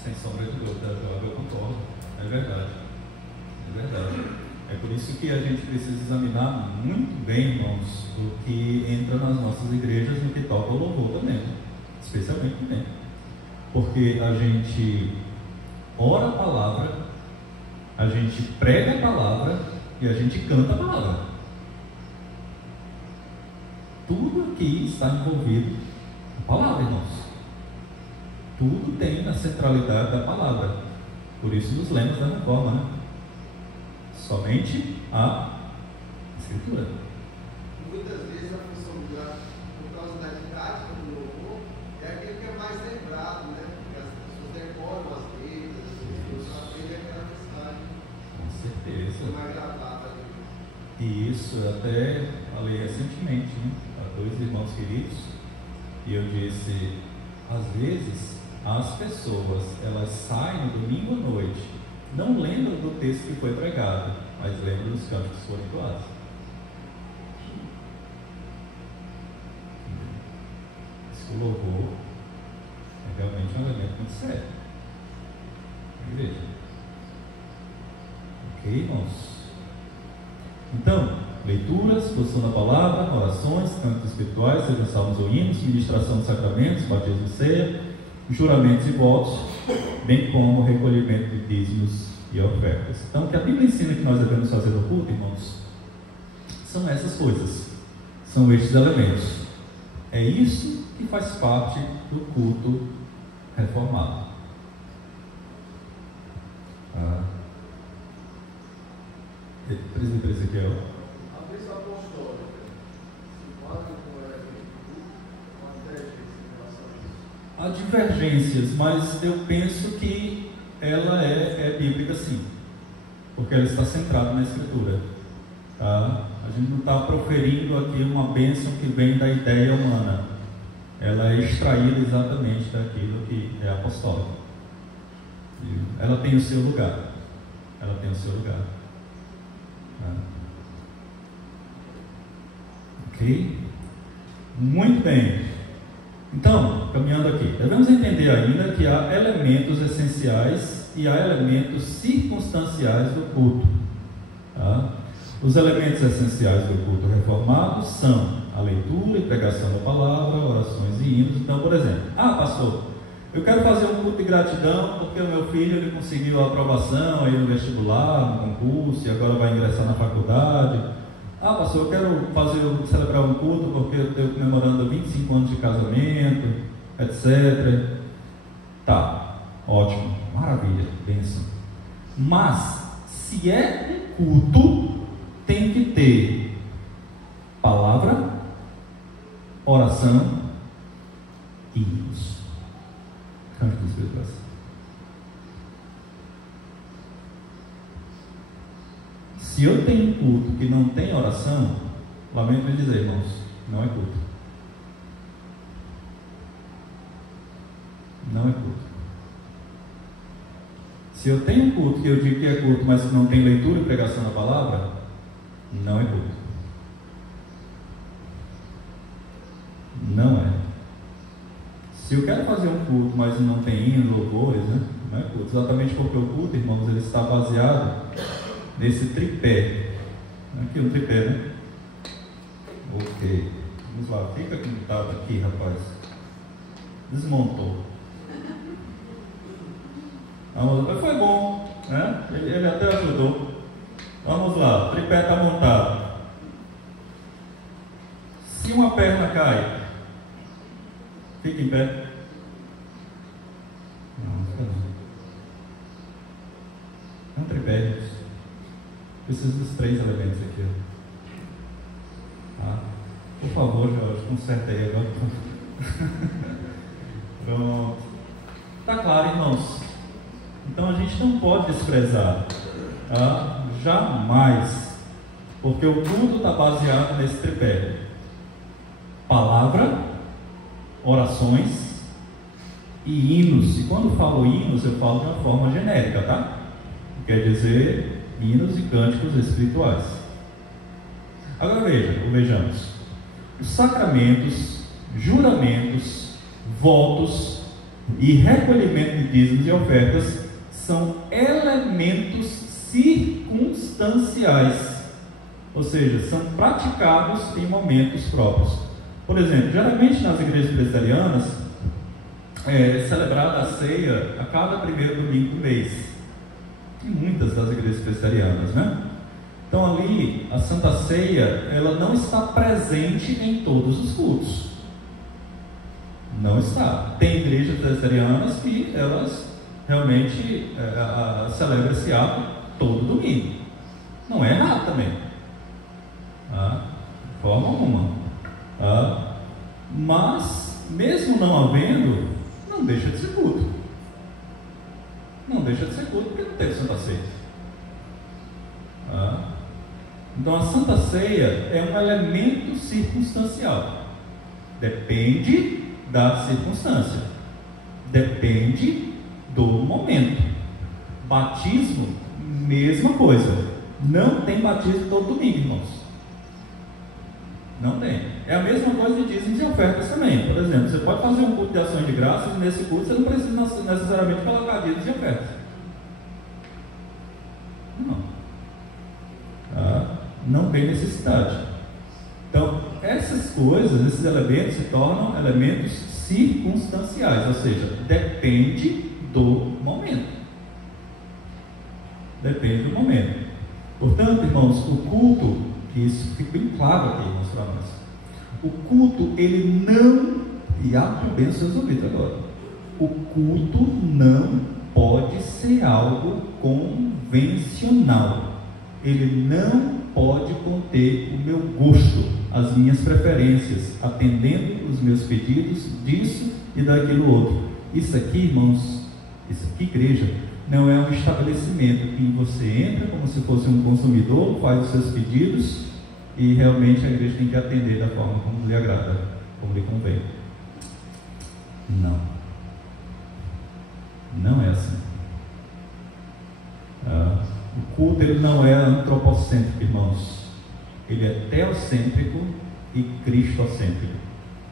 Sem sombra de dúvida, eu concordo. É verdade. É verdade. É por isso que a gente precisa examinar muito bem, irmãos, o que entra nas nossas igrejas no que toca ao louvor também, especialmente também. Porque a gente ora a palavra, a gente prega a palavra e a gente canta a palavra. Tudo aqui está envolvido com a palavra, irmãos. Tudo tem a centralidade da palavra. Por isso nos lemos da reforma, né? Somente a Escritura. Muitas vezes a função do lugar, por causa da didática do louvor, é aquele que é mais lembrado, né? Porque as pessoas decoram as letras, as pessoas aprendem aquela mensagem. Com certeza. Mais gravada ali. E isso eu até falei recentemente, né? A 2 irmãos queridos, e eu disse, às vezes as pessoas, elas saem no domingo à noite, não lembram do texto que foi pregado, mas lembram dos cantos que foram entoados. Esse louvor é realmente um elemento muito sério. Veja. Ok, irmãos? Então, leituras, exposição da palavra, orações, cantos espirituais, sejam salmos ou hinos, ministração de sacramentos, batismo e ceia, juramentos e votos, bem como recolhimento de dízimos e ofertas. Então, o que a Bíblia ensina que nós devemos fazer no culto, irmãos, são essas coisas, são estes elementos. É isso que faz parte do culto reformado. Presbítero Ezequiel. A bênção apostólica se enquadra com o Há divergências, mas eu penso que ela é bíblica sim, porque ela está centrada na Escritura. Tá? A gente não está proferindo aqui uma bênção que vem da ideia humana, ela é extraída exatamente daquilo que é apostólico. Ela tem o seu lugar. Ela tem o seu lugar. Tá? Ok? Muito bem. Então, caminhando aqui, devemos entender ainda que há elementos essenciais e há elementos circunstanciais do culto. Tá? Os elementos essenciais do culto reformado são a leitura e pregação da palavra, orações e hinos. Então, por exemplo, pastor, eu quero fazer um culto de gratidão porque o meu filho ele conseguiu a aprovação aí no vestibular, no concurso, e agora vai ingressar na faculdade. Pastor, eu quero celebrar um culto porque eu estou comemorando 25 anos de casamento, etc. Tá, ótimo, maravilha, bênção. Mas, se é um culto, tem que ter palavra, oração e hinos. Cânticos espirituais. Se eu tenho culto que não tem oração, lamento me dizer, irmãos, não é culto. Não é culto. Se eu tenho um culto que eu digo que é culto, mas que não tem leitura e pregação da palavra, não é culto. Não é. Se eu quero fazer um culto, mas não tem hino, louvores, né? Não é culto. Exatamente porque o culto, irmãos, ele está baseado nesse tripé. Aqui um tripé, né? Ok. Vamos lá. Fica como estava aqui, rapaz. Desmontou. Vamos lá. Foi bom, né? Ele até ajudou. Vamos lá. O tripé está montado. Se uma perna cai, fica em pé. Não, fica não. É um tripé. Precisa dos 3 elementos aqui. Tá? Por favor, Jorge, conserta aí agora. Pronto. Tá claro, irmãos? Então a gente não pode desprezar. Tá? Jamais. Porque o culto está baseado nesse tripé. Palavra, orações e hinos. E quando falo hinos, eu falo de uma forma genérica, tá? Quer dizer, hinos e cânticos espirituais. Agora vejamos. Os sacramentos, juramentos, votos e recolhimento de dízimos e ofertas são elementos circunstanciais. Ou seja, são praticados em momentos próprios. Por exemplo, geralmente nas igrejas presbiterianas é celebrada a ceia a cada primeiro domingo do mês. Em muitas das igrejas presbiterianas, né? Então ali, a Santa Ceia, ela não está presente em todos os cultos. Não está. Tem igrejas presbiterianas que elas realmente celebram esse ato todo domingo. Não é errado também. De forma alguma. Mas, mesmo não havendo, não deixa de ser culto. Não deixa de ser culto porque não teve Santa Ceia. Então a Santa Ceia é um elemento circunstancial. Depende da circunstância. Depende do momento. Batismo, mesma coisa. Não tem batismo todo domingo, irmãos. Não tem. É a mesma coisa de dízimos e ofertas também. Por exemplo, você pode fazer um culto de ações de graças e nesse culto você não precisa necessariamente colocar dízimos e ofertas. Não. Não tem necessidade. Então, essas coisas, esses elementos se tornam elementos circunstanciais, ou seja, depende do momento. Depende do momento. Portanto, irmãos, o culto, que isso fica bem claro aqui, irmãos, para nós. O culto, ele não, e abre bem os seus ouvidos agora, o culto não pode ser algo convencional. Ele não pode conter o meu gosto, as minhas preferências, atendendo os meus pedidos disso e daquilo outro. Isso aqui, irmãos, isso aqui, igreja, não é um estabelecimento em que você entra como se fosse um consumidor, faz os seus pedidos e realmente a igreja tem que atender da forma como lhe agrada, como lhe convém. Não. Não é assim. O culto, ele não é antropocêntrico, irmãos. Ele é teocêntrico e cristocêntrico.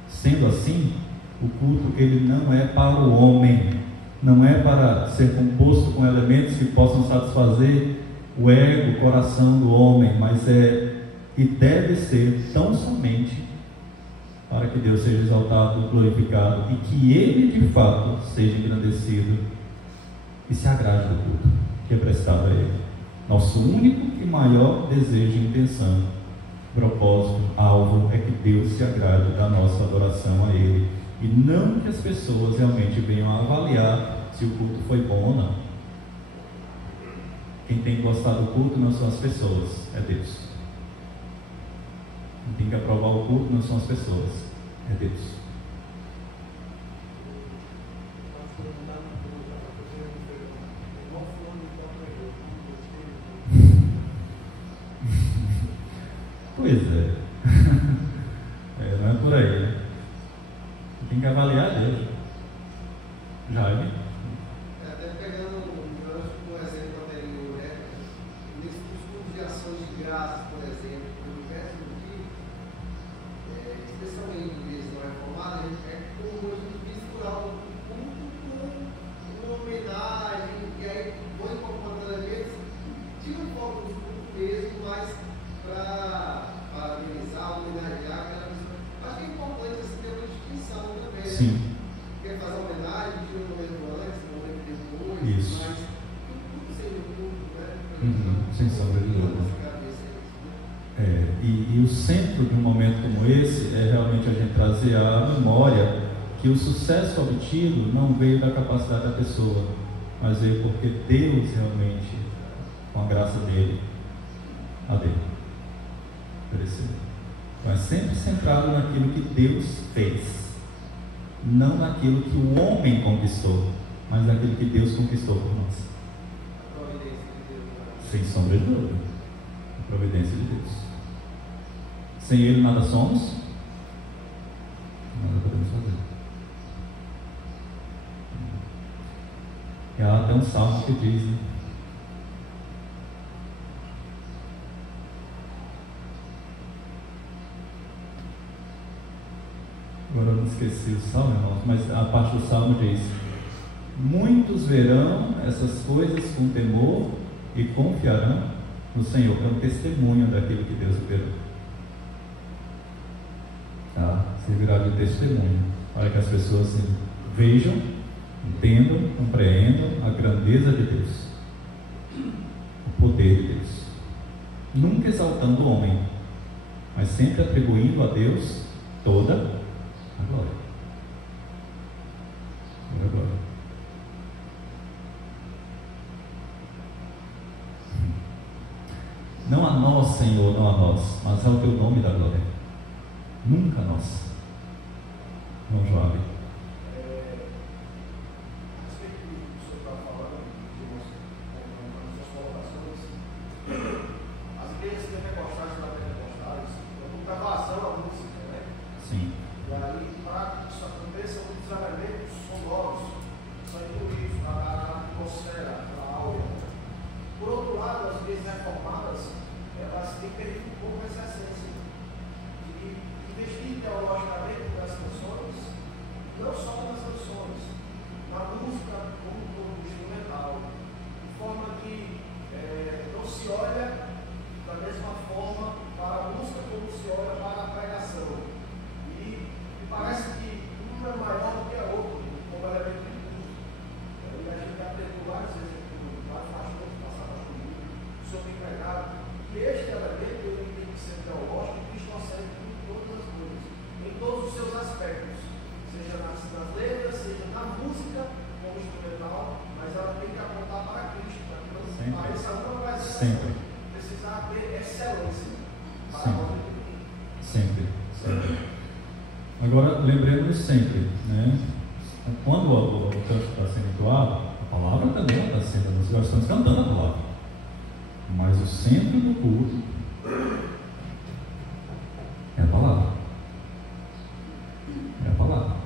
Sendo assim, o culto, ele não é para o homem, não é para ser composto com elementos que possam satisfazer o ego, o coração do homem, mas é e deve ser tão somente para que Deus seja exaltado, glorificado e que Ele de fato seja engrandecido e se agrade do culto que é prestado a Ele. Nosso único e maior desejo e intenção, propósito, alvo, é que Deus se agrade da nossa adoração a Ele e não que as pessoas realmente venham a avaliar se o culto foi bom ou não. Quem tem que gostar do culto não são as pessoas, é Deus. Quem tem que aprovar o culto não são as pessoas, é Deus. Pois é. Não é por aí, né? Tem que avaliar Deus. Jaime? Até pegando um gancho Sim. Quer fazer homenagem, tira o momento antes, o momento depois, Isso. mas tudo sem o tudo, né? Sem sombra de dúvida. E o centro de um momento como esse é realmente a gente trazer à memória que o sucesso obtido não veio da capacidade da pessoa, mas veio porque Deus realmente, com a graça dele, a dele ofereceu. Mas sempre centrado naquilo que Deus fez, não naquilo que o homem conquistou, mas naquilo que Deus conquistou por nós. A providência de Deus. Sem sombra de dúvida. A providência de Deus. Sem Ele nada somos, nada podemos fazer. E há até um salmo que diz, né? Agora eu não esqueci o salmo, irmãos, mas a parte do salmo diz: muitos verão essas coisas com temor e confiarão no Senhor. É um testemunho daquilo que Deus liberou. Tá? Servirá de testemunho para que as pessoas vejam, entendam, compreendam a grandeza de Deus, o poder de Deus, nunca exaltando o homem, mas sempre atribuindo a Deus toda a glória. Toda a glória. Não a nós, Senhor, não a nós, mas ao teu nome da glória. Nunca a nós. Não, Joab. Sim. E aí, para que isso aconteça, muitos elementos sonoros são incluídos na atmosfera, na áurea. Por outro lado, as igrejas reformadas, elas têm perdido um pouco essa essência de investir teologicamente nas canções, não só nas canções, na música como um todo instrumental, de forma que não se olha da mesma forma para a música como se olha para a pregação. E parece que um é maior do que a outro, como elemento de culto. E a gente aprendeu várias vezes aqui, vários pastores passaram comigo, sobre pregado, que este elemento ele tem que ser teológico, cristocêntrico em todas as coisas, em todos os seus aspectos, seja nas letras, seja na música como instrumental, mas ela tem que apontar para Cristo, para que não pareça uma coisa. Sempre. Precisa ter excelência para Sempre. a obra de Deus. Sempre. Sempre. Agora, lembremos sempre, né? Quando o canto está sendo entoado, a palavra também está sendo, nós estamos cantando a palavra, mas o centro do culto é a palavra. É a palavra.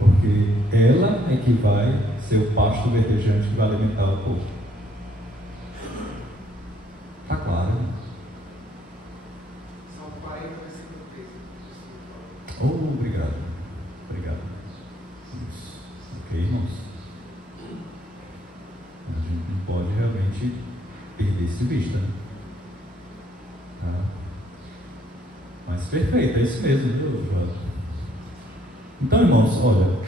Porque ela é que vai ser o pasto verdejante que vai alimentar o povo. Está claro? São 40 versículos 13. Oh, obrigado. Obrigado. Isso. Ok, irmãos? A gente não pode realmente perder isso de vista. Tá? Mas perfeito, é isso mesmo, viu, João? Então, irmãos, olha,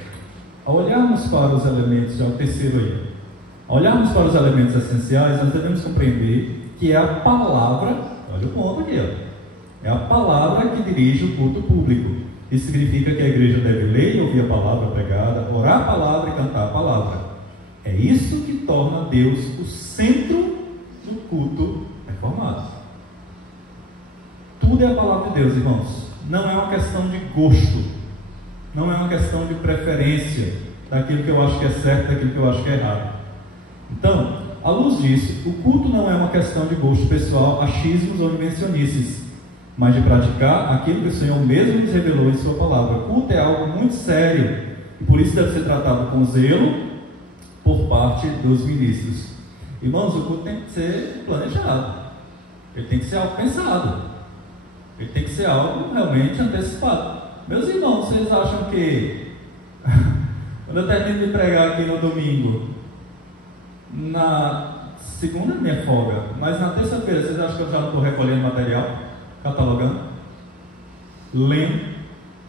ao olharmos para os elementos, já o terceiro aí, ao olharmos para os elementos essenciais, nós devemos compreender que é a palavra, olha o ponto aqui, ó, é a palavra que dirige o culto público. Isso significa que a igreja deve ler e ouvir a palavra pregada, orar a palavra e cantar a palavra. É isso que torna Deus o centro do culto reformado. Tudo é a palavra de Deus, irmãos. Não é uma questão de gosto, não é uma questão de preferência daquilo que eu acho que é certo, daquilo que eu acho que é errado. Então, à luz disso, o culto não é uma questão de gosto pessoal, achismos ou invencionices, mas de praticar aquilo que o Senhor mesmo nos revelou em sua palavra. O culto é algo muito sério e por isso deve ser tratado com zelo por parte dos ministros. Irmãos, o culto tem que ser planejado, ele tem que ser algo pensado, ele tem que ser algo realmente antecipado. Meus irmãos, vocês acham que quando eu termino de pregar aqui no domingo, na segunda é minha folga, mas na terça-feira, vocês acham que eu já não estou recolhendo material, catalogando, lendo,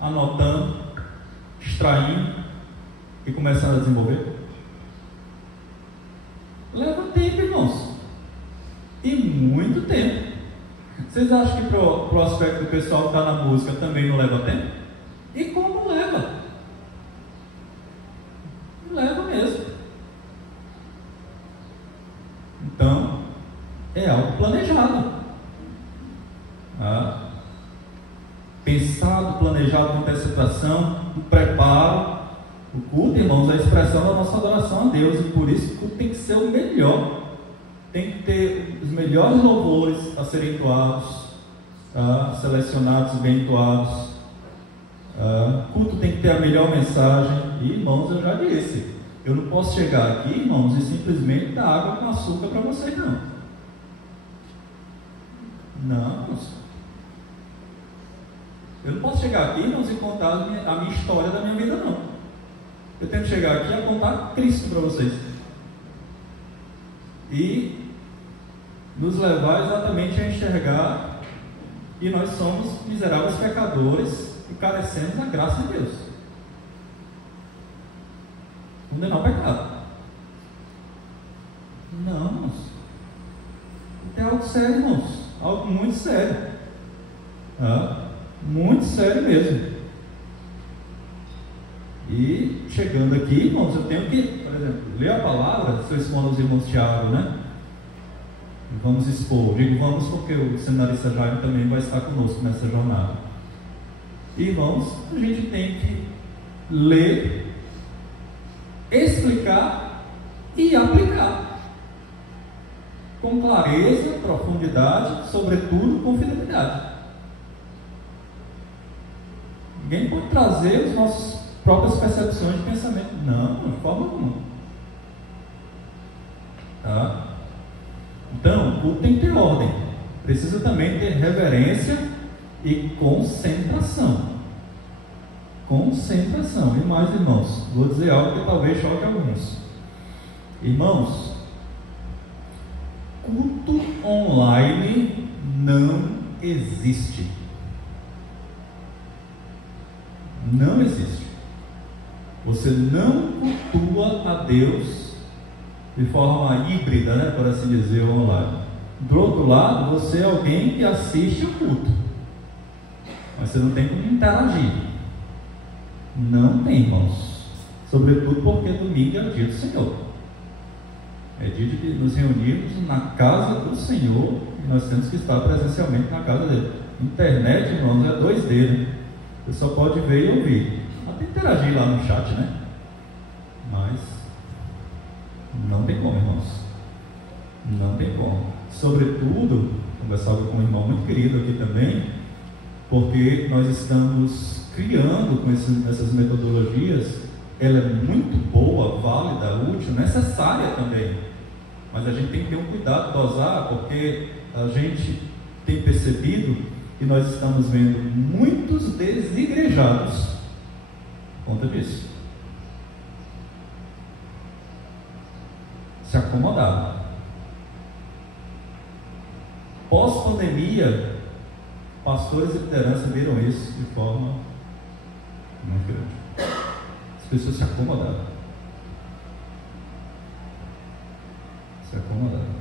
anotando, extraindo e começando a desenvolver? Leva tempo, irmãos. E muito tempo. Vocês acham que para o aspecto do pessoal que está na música também não leva tempo? E como leva? Leva mesmo. Então, é algo planejado. Pensado, planejado com antecipação, o preparo. O culto, irmãos, é a expressão da nossa adoração a Deus, e por isso o culto tem que ser o melhor. Tem que ter os melhores louvores a serem entoados, selecionados e bem entoados. O culto tem que ter a melhor mensagem. E, irmãos, eu já disse, eu não posso chegar aqui, irmãos, e simplesmente dar água com açúcar para vocês, não. Não, irmãos. Eu não posso chegar aqui, irmãos, e contar a minha história da minha vida, não. Eu tenho que chegar aqui a contar Cristo para vocês. E nos levar exatamente a enxergar que nós somos miseráveis pecadores e carecemos da graça de Deus. Condenar o pecado. Não, irmãos. É algo sério, irmãos. Algo muito sério. Muito sério mesmo. E chegando aqui, irmãos, eu tenho que, por exemplo, ler a palavra. Estou expondo aos irmãos Tiago, né? Vamos expor. Digo vamos porque o seminarista Jaime também vai estar conosco nessa jornada. Irmãos, a gente tem que ler, explicar e aplicar com clareza, profundidade, sobretudo com fidelidade. Ninguém pode trazer as nossas próprias percepções de pensamento. Não, de forma alguma. Então, o culto tem que ter ordem. Precisa também ter reverência e concentração. Concentração. E mais, irmãos, vou dizer algo que talvez choque alguns. Irmãos, culto online não existe. Não existe. Você não cultua a Deus de forma híbrida, né, por assim dizer, online. Do outro lado, você é alguém que assiste o culto, mas você não tem como interagir. Não tem, irmãos. Sobretudo porque domingo é o dia do Senhor. É dia de nos reunirmos na casa do Senhor, e nós temos que estar presencialmente na casa dele. Internet, irmãos, é 2D, né? Você só pode ver e ouvir. Até interagir lá no chat, né? Mas não tem como, irmãos. Não tem como. Sobretudo, conversava com um irmão muito querido aqui também, porque nós estamos criando com essas metodologias. Ela é muito boa, válida, útil, necessária também. Mas a gente tem que ter um cuidado de dosar, porque a gente tem percebido que nós estamos vendo muitos desigrejados por conta disso. Se acomodaram. Pós-pandemia, pastores e liderança viram isso de forma muito grande. As pessoas se acomodaram. Se acomodaram.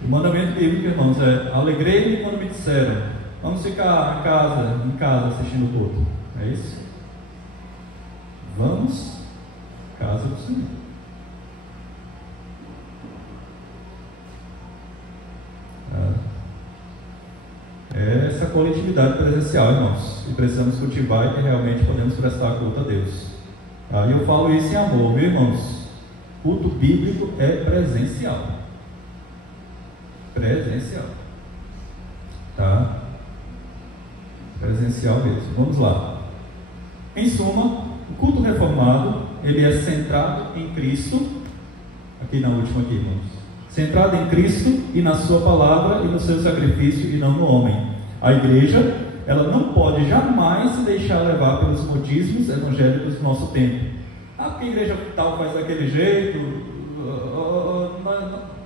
O mandamento bíblico, irmãos, é: alegrei-me quando me disseram, vamos ficar em casa assistindo o culto. É isso? Vamos, casa do Senhor. É essa coletividade presencial, irmãos, e precisamos cultivar, e que realmente podemos prestar culto a Deus. E eu falo isso em amor, viu, irmãos? Culto bíblico é presencial. Presencial. Tá? Presencial mesmo. Vamos lá. Em suma, o culto reformado, ele é centrado em Cristo. Aqui na última aqui, irmãos. Centrado em Cristo e na sua palavra e no seu sacrifício, e não no homem. A igreja, ela não pode jamais se deixar levar pelos modismos evangélicos do nosso tempo. Porque a igreja tal faz daquele jeito.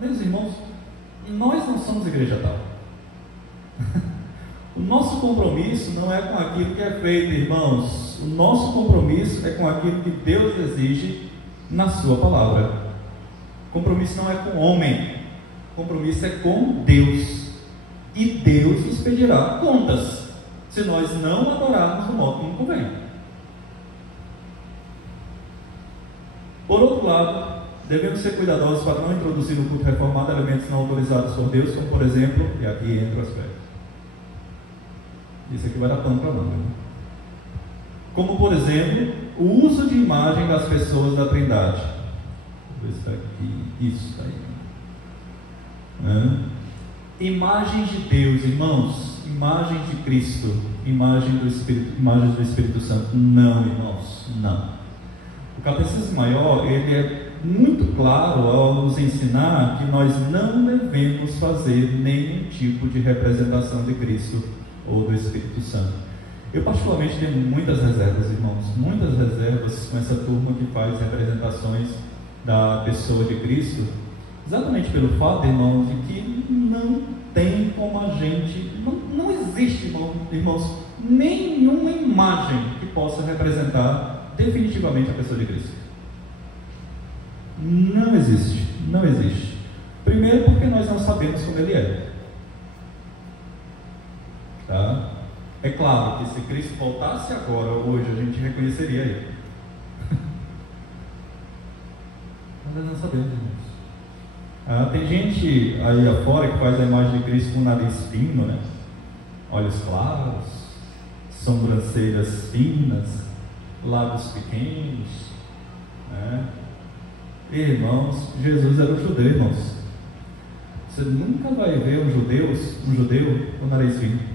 Meus irmãos, nós não somos igreja tal. nosso compromisso não é com aquilo que é feito, irmãos. O nosso compromisso é com aquilo que Deus exige na sua palavra. Compromisso não é com o homem, compromisso é com Deus. E Deus nos pedirá contas se nós não adorarmos do modo como convém. Por outro lado, devemos ser cuidadosos para não introduzir no culto reformado elementos não autorizados por Deus, como por exemplo, e aqui entra o aspecto. Isso aqui vai dar pano para manga, né? Como por exemplo, o uso de imagem das pessoas da Trindade. Vou ver se está aqui. Isso está aí. Imagens de Deus, irmãos. Imagens de Cristo. Imagens do Espírito Santo. Não, irmãos. Não. O Catecismo Maior, ele é muito claro ao nos ensinar que nós não devemos fazer nenhum tipo de representação de Cristo ou do Espírito Santo. Eu particularmente tenho muitas reservas, irmãos, muitas reservas com essa turma que faz representações da pessoa de Cristo, exatamente pelo fato, irmãos, de que não tem como a gente, não existe, irmãos, nenhuma imagem que possa representar definitivamente a pessoa de Cristo. Não existe, não existe. Primeiro porque nós não sabemos como ele é. Tá? É claro que se Cristo voltasse agora, hoje, a gente reconheceria ele. Mas nós não sabemos, irmãos. Tem gente aí afora que faz a imagem de Cristo com o nariz fino, né? Olhos claros, sobrancelhas finas, lábios pequenos, né? Irmãos, Jesus era um judeu, irmãos. Você nunca vai ver um judeu com o nariz fino.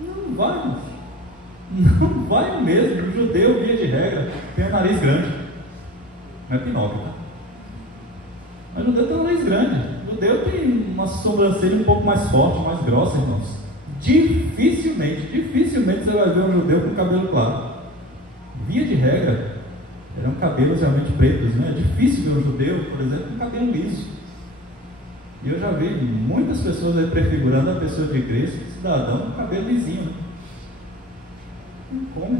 Não vai, não vai mesmo. O judeu, via de regra, tem o nariz grande. Não é Pinóquio, tá? Mas o judeu tem um nariz grande. O judeu tem uma sobrancelha um pouco mais forte, mais grossa, irmãos. Dificilmente você vai ver um judeu com cabelo claro. Via de regra, eram cabelos realmente pretos, né? É difícil ver um judeu, por exemplo, com cabelo liso. E eu já vi muitas pessoas aí prefigurando a pessoa de Cristo, cidadão com cabelo lisinho, né? Não tem como,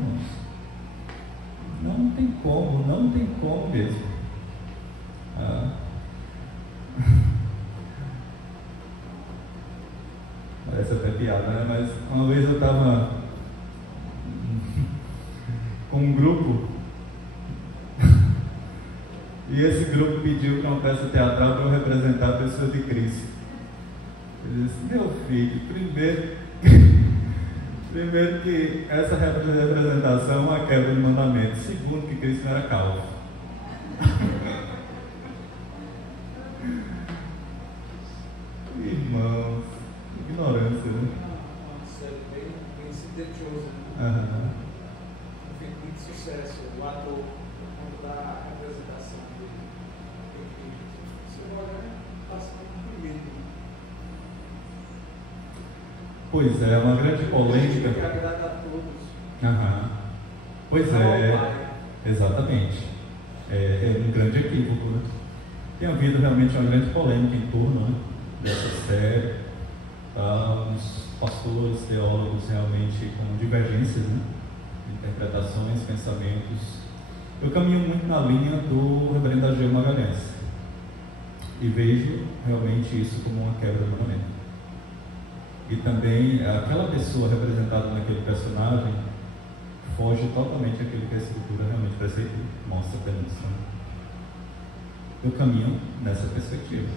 irmãos. Não tem como mesmo. Parece até piada, né? Mas uma vez eu estava com um grupo e esse grupo pediu para uma peça teatral para eu representar a pessoa de Cristo. Ele disse: meu filho, primeiro que essa representação é uma quebra de mandamento. Segundo, que Cristo não era calvo. Irmãos, ignorância, né? Uma série bem silenciosa. Fez muito sucesso, o ator, quando dá a representação dele. Você olha, né? Passa muito medo. Pois é, uma grande polêmica. Que agrada a todos. Pois é, exatamente. É um grande equívoco, né? Tem havido realmente uma grande polêmica em torno, né, dessa série. Os pastores, teólogos realmente com divergências, né? Interpretações, pensamentos. Eu caminho muito na linha do reverendo Ageu Magalhães e vejo realmente isso como uma quebra do mandamento. E também aquela pessoa representada naquele personagem foge totalmente àquilo que a Escritura realmente mostra, demonstra. Eu caminho nessa perspectiva.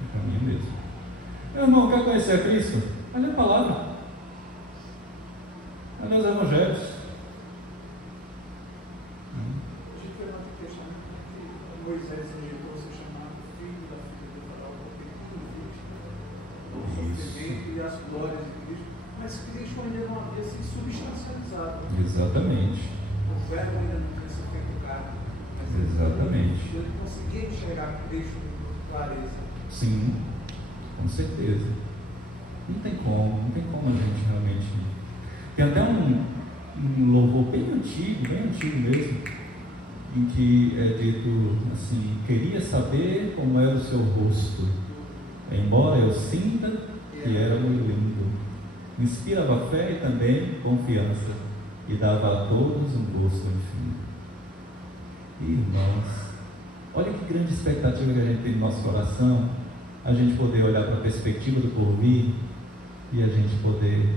Eu caminho mesmo. Meu irmão, quer conhecer a Cristo? Olha a palavra. Olha os evangelhos. A gente foi na questão que Moisés rejeitou ser chamado filho da filha do faraó, porque tudo visto o sofrimento e as glórias de Cristo, mas queria esconder uma vez assim, substancializado. Exatamente. O verbo ainda não tinha sido feito carne, mas Exatamente. ele conseguia enxergar Cristo com clareza. Sim, com certeza. Não tem como a gente realmente. Tem até um louvor bem antigo mesmo, em que é dito assim: queria saber como era o seu rosto, embora eu sinta que era muito lindo. Inspirava fé e também confiança, e dava a todos um gosto infinito. Irmãos, olha que grande expectativa que a gente tem no nosso coração, a gente poder olhar para a perspectiva do porvir e a gente poder,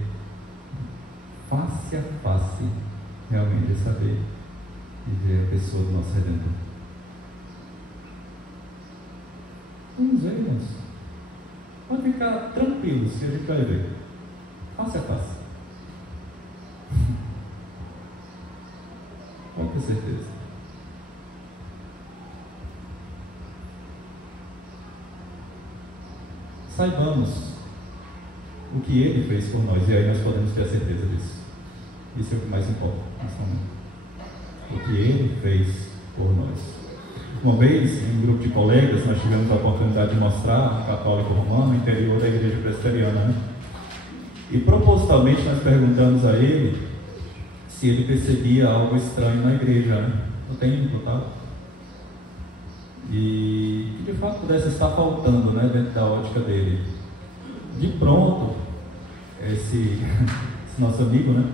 face a face, realmente saber e ver a pessoa do nosso Redentor. Vamos ver, irmãos. Pode ficar tranquilos que a gente vai ver. Face a face. Pode ter certeza. Saibamos o que Ele fez por nós, e aí nós podemos ter a certeza disso. Isso é o que mais importa nesse momento. O que Ele fez por nós. Uma vez, em um grupo de colegas, nós tivemos a oportunidade de mostrar um católico romano no interior da igreja presbiteriana, né? E propositalmente nós perguntamos a ele se ele percebia algo estranho na igreja, né? No templo, tá? E que de fato pudesse estar faltando, né, dentro da ótica dele. De pronto, esse nosso amigo, né,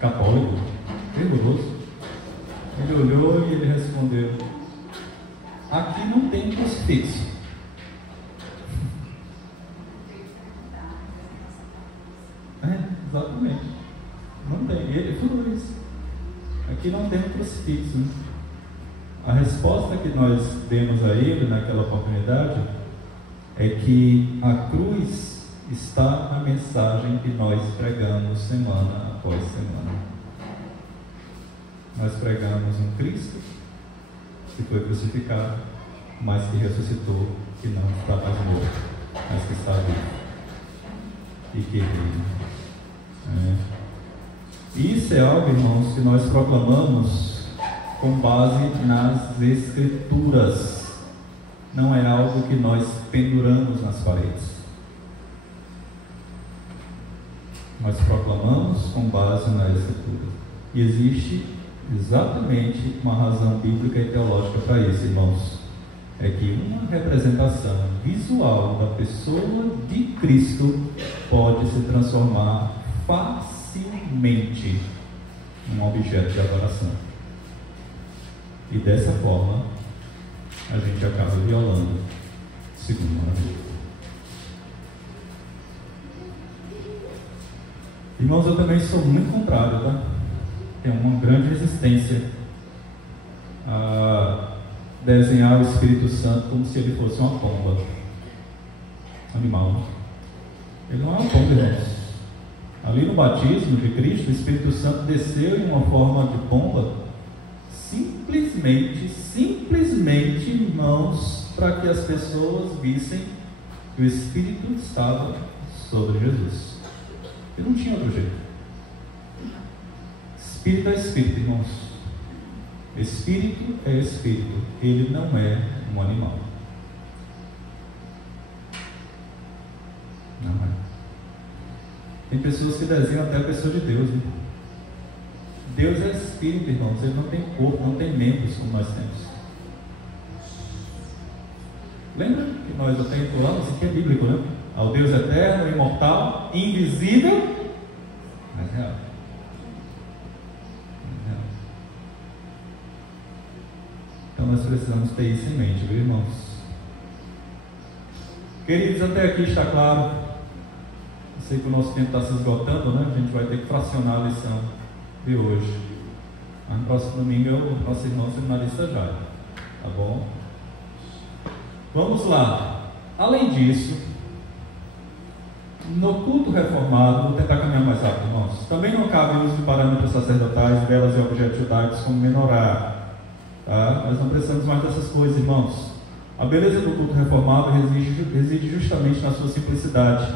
católico, rigoroso, ele olhou e ele respondeu: aqui não tem crucifixo. Exatamente. Não tem. Ele falou isso. Aqui não tem um crucifixo. Né? A resposta que nós demos a ele naquela oportunidade é que a cruz está na mensagem que nós pregamos semana após semana. Nós pregamos um Cristo que foi crucificado, mas que ressuscitou, que não está mais morto, mas que está vivo e que vive. Isso é algo, irmãos, que nós proclamamos com base nas Escrituras. Não é algo que nós penduramos nas paredes. Nós proclamamos com base nas Escrituras. E existe exatamente uma razão bíblica e teológica para isso, irmãos. É que uma representação visual da pessoa de Cristo pode se transformar facilmente num objeto de adoração. E dessa forma, a gente acaba violando o segundo mandamento. Irmãos, eu também sou muito contrário, tá? Tenho uma grande resistência a desenhar o Espírito Santo como se ele fosse uma pomba. Animal. Ele não é uma pomba, irmãos. Ali no batismo de Cristo, o Espírito Santo desceu em uma forma de pomba, simplesmente, irmãos, para que as pessoas vissem que o Espírito estava sobre Jesus. E não tinha outro jeito. Espírito é Espírito, irmãos. Espírito é Espírito. Ele não é um animal. Não é. Tem pessoas que desenham até a pessoa de Deus, né? Deus é Espírito, irmãos. Ele não tem corpo, não tem membros como nós temos. Lembra que nós até intitulamos, isso aqui é bíblico, né? Ao Deus eterno, imortal, invisível, mas real. Então nós precisamos ter isso em mente, viu, irmãos? Queridos, até aqui está claro. Eu sei que o nosso tempo está se esgotando, né? A gente vai ter que fracionar a lição de hoje. Mas no próximo domingo o nosso irmão seminarista já, tá bom? Vamos lá. Além disso, no culto reformado, vou tentar caminhar mais rápido, irmãos. Também não cabe o uso de parâmetros sacerdotais, velas e objetos judaicos como menorá. Tá? Nós não precisamos mais dessas coisas, irmãos. A beleza do culto reformado reside justamente na sua simplicidade.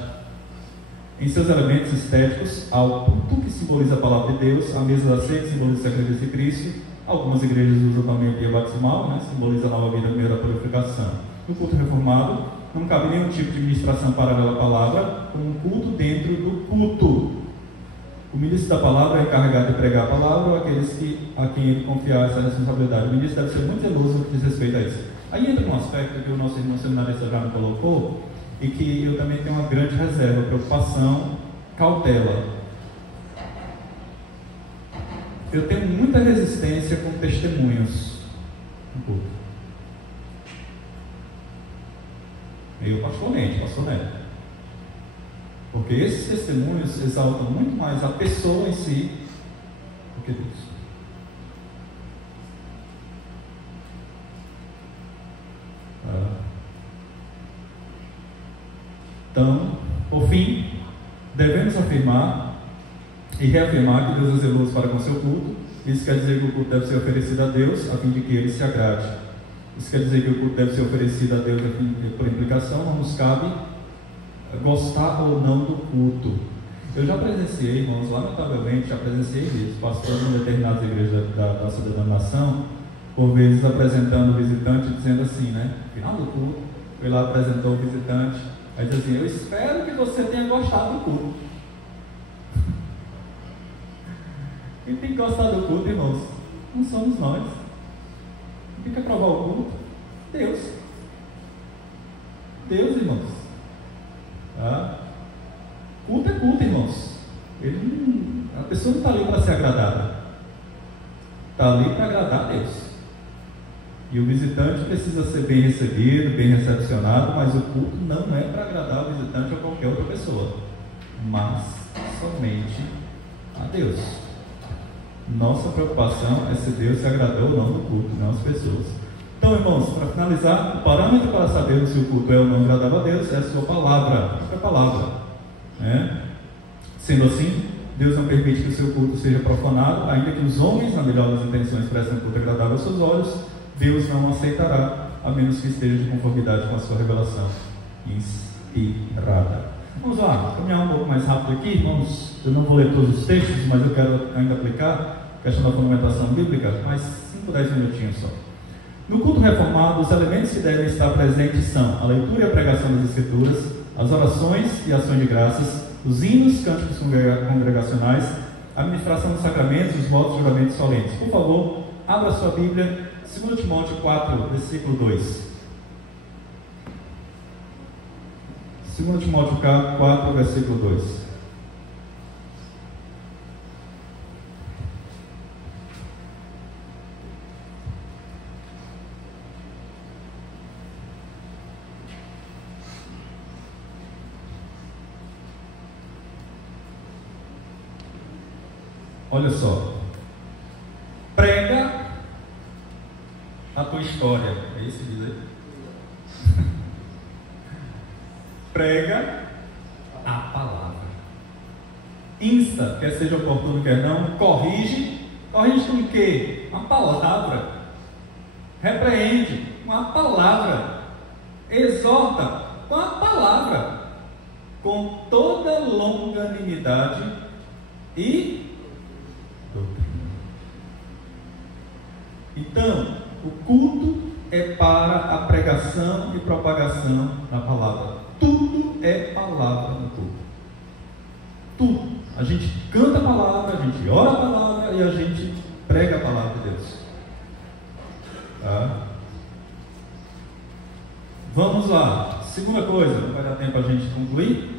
Em seus elementos estéticos, há o culto que simboliza a palavra de Deus, a mesa da ceia que simboliza o sacrifício de Cristo. Algumas igrejas usam também a pia batismal, né? Simboliza a nova vida no meio da purificação. No culto reformado, não cabe nenhum tipo de ministração paralela à palavra, como um culto dentro do culto. O ministro da palavra é encarregado de pregar a palavra ou aqueles a quem ele confiar essa responsabilidade. O ministro deve ser muito zeloso no que diz respeito a isso. Aí entra um aspecto que o nosso irmão seminarista já me colocou e que eu também tenho uma grande reserva, preocupação, cautela. Eu tenho muita resistência com testemunhos no culto. Eu particularmente, pastor Neto. Porque esses testemunhos exaltam muito mais a pessoa em si do que Deus. Então, por fim, devemos afirmar e reafirmar que Deus é zeloso para com seu culto. Isso quer dizer que o culto deve ser oferecido a Deus a fim de que Ele se agrade. Isso quer dizer que o culto deve ser oferecido a Deus por implicação. Não nos cabe gostar ou não do culto. Eu já presenciei, irmãos, lamentavelmente, já presenciei isso, pastores em determinadas igrejas da nossa denominação, por vezes apresentando o visitante, dizendo assim, né? Final do culto, foi lá, apresentou o visitante, aí diz assim: eu espero que você tenha gostado do culto. Quem tem que gostar do culto, irmãos? Não somos nós. Quem tem que aprovar o culto? Deus. Deus, irmãos. Culto é culto, irmãos. A pessoa não está ali para ser agradada, está ali para agradar a Deus. E o visitante precisa ser bem recebido, bem recepcionado, mas o culto não é para agradar o visitante ou qualquer outra pessoa, mas somente a Deus. Nossa preocupação é se Deus se agradou ou não do culto, não as pessoas. Então, irmãos, para finalizar, o parâmetro para saber se o culto é ou não agradável a Deus é a sua palavra, a própria palavra. Sendo assim, Deus não permite que o seu culto seja profanado, ainda que os homens, na melhor das intenções, prestem culto agradável aos seus olhos. Deus não aceitará, a menos que esteja de conformidade com a sua revelação inspirada. Vamos lá, caminhar um pouco mais rápido aqui, irmãos. Eu não vou ler todos os textos, mas eu quero ainda aplicar a questão da fundamentação bíblica, mais 5 ou 10 minutinhos só. No culto reformado, os elementos que devem estar presentes são a leitura e a pregação das Escrituras, as orações e ações de graças, os hinos, cânticos congregacionais, a administração dos sacramentos, os votos e juramentos solenes. Por favor, abra sua Bíblia, 2 Timóteo 4, versículo 2. 2 Timóteo 4, versículo 2. Olha só, prega a tua história, é isso que diz aí? Prega a palavra, insta, quer seja oportuno, quer não, corrige com o quê? A palavra, repreende com a palavra, exorta com a palavra, com toda longanimidade e doutrina. Então, o culto é para a pregação e propagação da palavra. Tudo é palavra no culto. Tudo. A gente canta a palavra, a gente ora a palavra e a gente prega a palavra de Deus. Tá? Vamos lá. Segunda coisa, não vai dar tempo a gente concluir.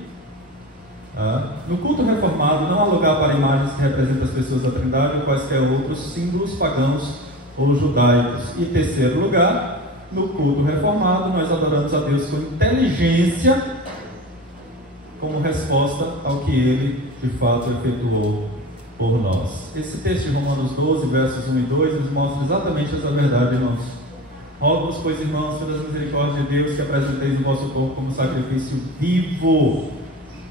No culto reformado não há lugar para imagens que representam as pessoas da Trindade ou quaisquer outros símbolos pagãos ou judaicos. E terceiro lugar, no culto reformado nós adoramos a Deus com inteligência, como resposta ao que Ele de fato efetuou por nós. Esse texto de Romanos 12, versos 1 e 2 nos mostra exatamente essa verdade, irmãos. Rogo-vos, pois, irmãos, pelas misericórdias de Deus, que apresenteis o vosso corpo como sacrifício vivo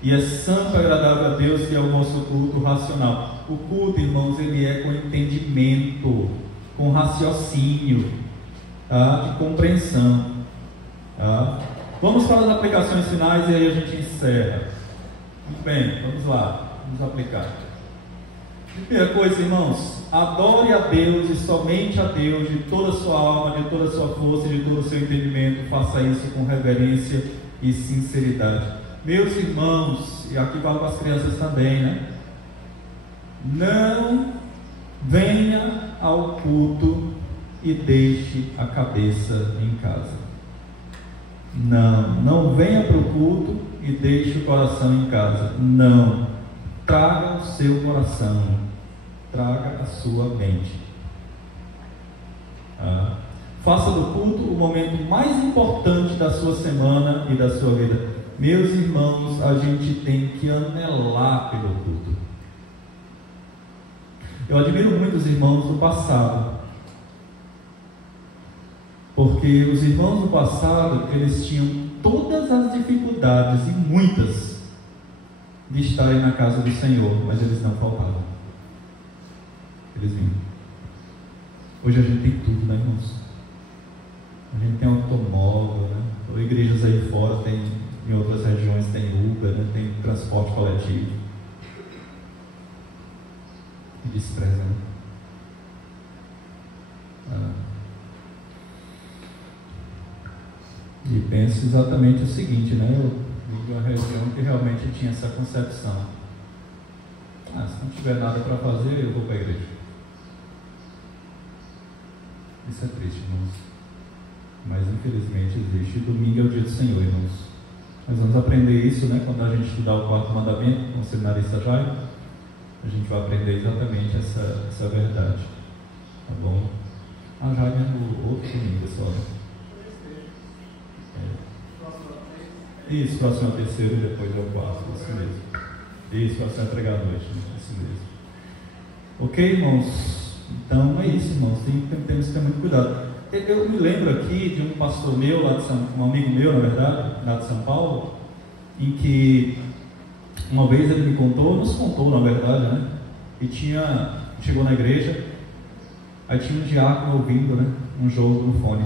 e é santo, agradável a Deus, que é o vosso culto racional. O culto, irmãos, ele é com entendimento, com raciocínio, de compreensão. Vamos para as aplicações finais e aí a gente encerra. Muito bem, vamos lá, vamos aplicar. Primeira coisa, irmãos, adore a Deus e somente a Deus de toda a sua alma, de toda a sua força e de todo o seu entendimento. Faça isso com reverência e sinceridade. Meus irmãos, e aqui vale para as crianças também, né? Não venha ao culto e deixe a cabeça em casa. Não venha para o culto e deixe o coração em casa. Não. Traga o seu coração. Traga a sua mente. Faça do culto o momento mais importante da sua semana e da sua vida. Meus irmãos, a gente tem que anelar pelo culto. Eu admiro muito os irmãos do passado, porque os irmãos do passado, eles tinham todas as dificuldades, e muitas, de estarem na casa do Senhor, mas eles não faltavam. Eles vinham. Hoje a gente tem tudo, né, irmãos? A gente tem automóvel, né? Ou igrejas aí fora, em outras regiões tem Uber, né? Tem transporte coletivo. E despreza, né? E penso exatamente o seguinte, né? Eu vivo uma região que realmente tinha essa concepção. Se não tiver nada para fazer, eu vou para a igreja. Isso é triste, irmãos. Mas infelizmente existe. Domingo é o dia do Senhor, irmãos. Nós vamos aprender isso, né? Quando a gente estudar o quarto mandamento com o seminarista Jairo, a gente vai aprender exatamente essa verdade. Tá bom? A Jairo é no outro domingo, pessoal. Isso, próximo é o terceiro e depois é o quarto. Isso mesmo. Isso, próximo é pregar à noite. Né? Isso mesmo. Ok, irmãos? Então é isso, irmãos. Temos que ter muito cuidado. Eu me lembro aqui de um pastor meu, um amigo meu, na verdade, lá de São Paulo, em que uma vez ele nos contou, na verdade, né? E chegou na igreja, aí tinha um diácono ouvindo, né? Um jogo no fone.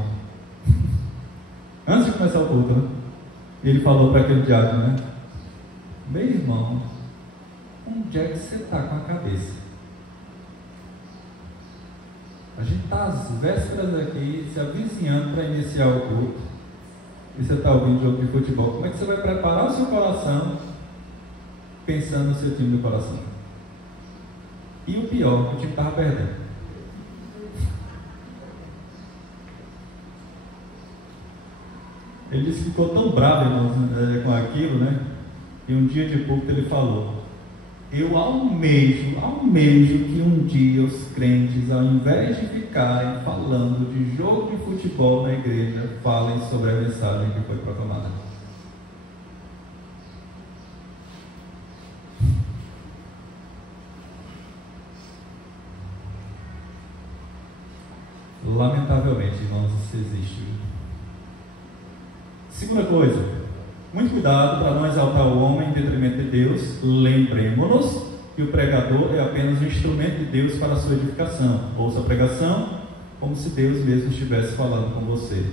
Antes de começar o culto, né? E ele falou para aquele diácono, né? Meu irmão, onde é que você está com a cabeça? A gente está às vésperas aqui, se avizinhando para iniciar o culto, e você está ouvindo jogo de futebol. Como é que você vai preparar o seu coração pensando no seu time do coração? E o pior, o time estava perdendo. Ele disse que ficou tão bravo, irmãos, com aquilo, né? E um dia de culto ele falou: eu almejo que um dia os crentes, ao invés de ficarem falando de jogo de futebol na igreja, falem sobre a mensagem que foi proclamada. Lamentavelmente, irmãos, isso existe. Segunda coisa, muito cuidado para não exaltar o homem em detrimento de Deus. Lembremos-nos que o pregador é apenas um instrumento de Deus para a sua edificação. Ouça a pregação como se Deus mesmo estivesse falando com você.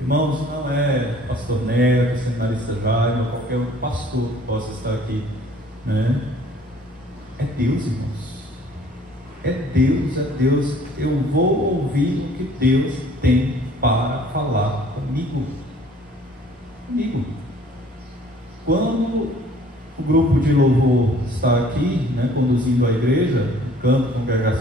Irmãos, não é pastor Neto, seminarista Jairo, ou qualquer outro pastor que possa estar aqui, né? É Deus, irmãos. É Deus, é Deus. Eu vou ouvir o que Deus tem para falar comigo. Quando o grupo de louvor está aqui, né, conduzindo a igreja, o canto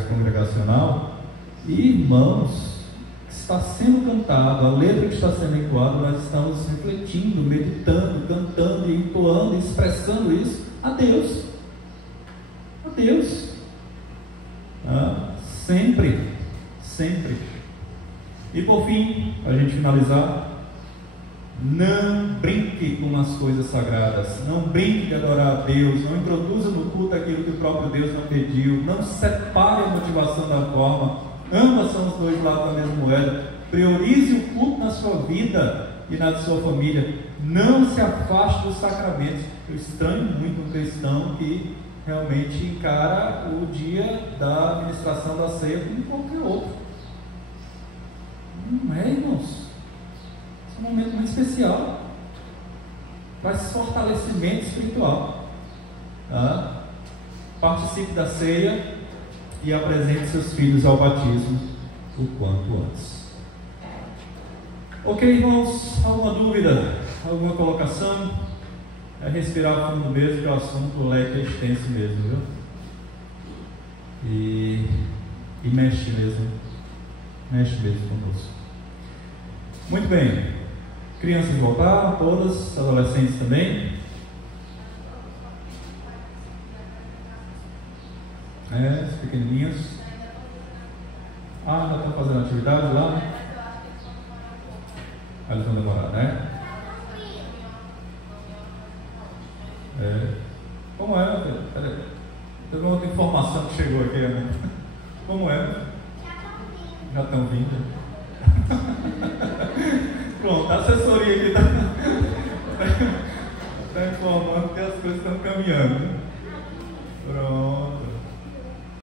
congregacional, irmãos, está sendo cantado, a letra que está sendo entoada, nós estamos refletindo, meditando, cantando, entoando, expressando isso a Deus. A Deus. Sempre. E por fim, para a gente finalizar, não brinque com as coisas sagradas, não brinque de adorar a Deus, não introduza no culto aquilo que o próprio Deus não pediu, não separe a motivação da forma. Ambas são os dois lados da mesma moeda. Priorize o culto na sua vida e na de sua família. Não se afaste dos sacramentos. Eu estranho muito um cristão que realmente encara o dia da administração da ceia como qualquer outro. Não é, irmãos. Um momento muito especial, traz fortalecimento espiritual. Participe da ceia e apresente seus filhos ao batismo o quanto antes. Ok, irmãos, alguma dúvida, alguma colocação? É respirar fundo mesmo, que o assunto, o leque é extenso mesmo, viu? E mexe mesmo conosco. Muito bem, crianças voltaram, todas, adolescentes também. Os pequenininhos. Ainda estão fazendo atividade lá? Eles vão demorar, né? Como é? Teve uma outra informação que chegou aqui, né? Como é? Já estão vindo. Pronto, a assessoria aqui está informando que as coisas estão caminhando. Pronto.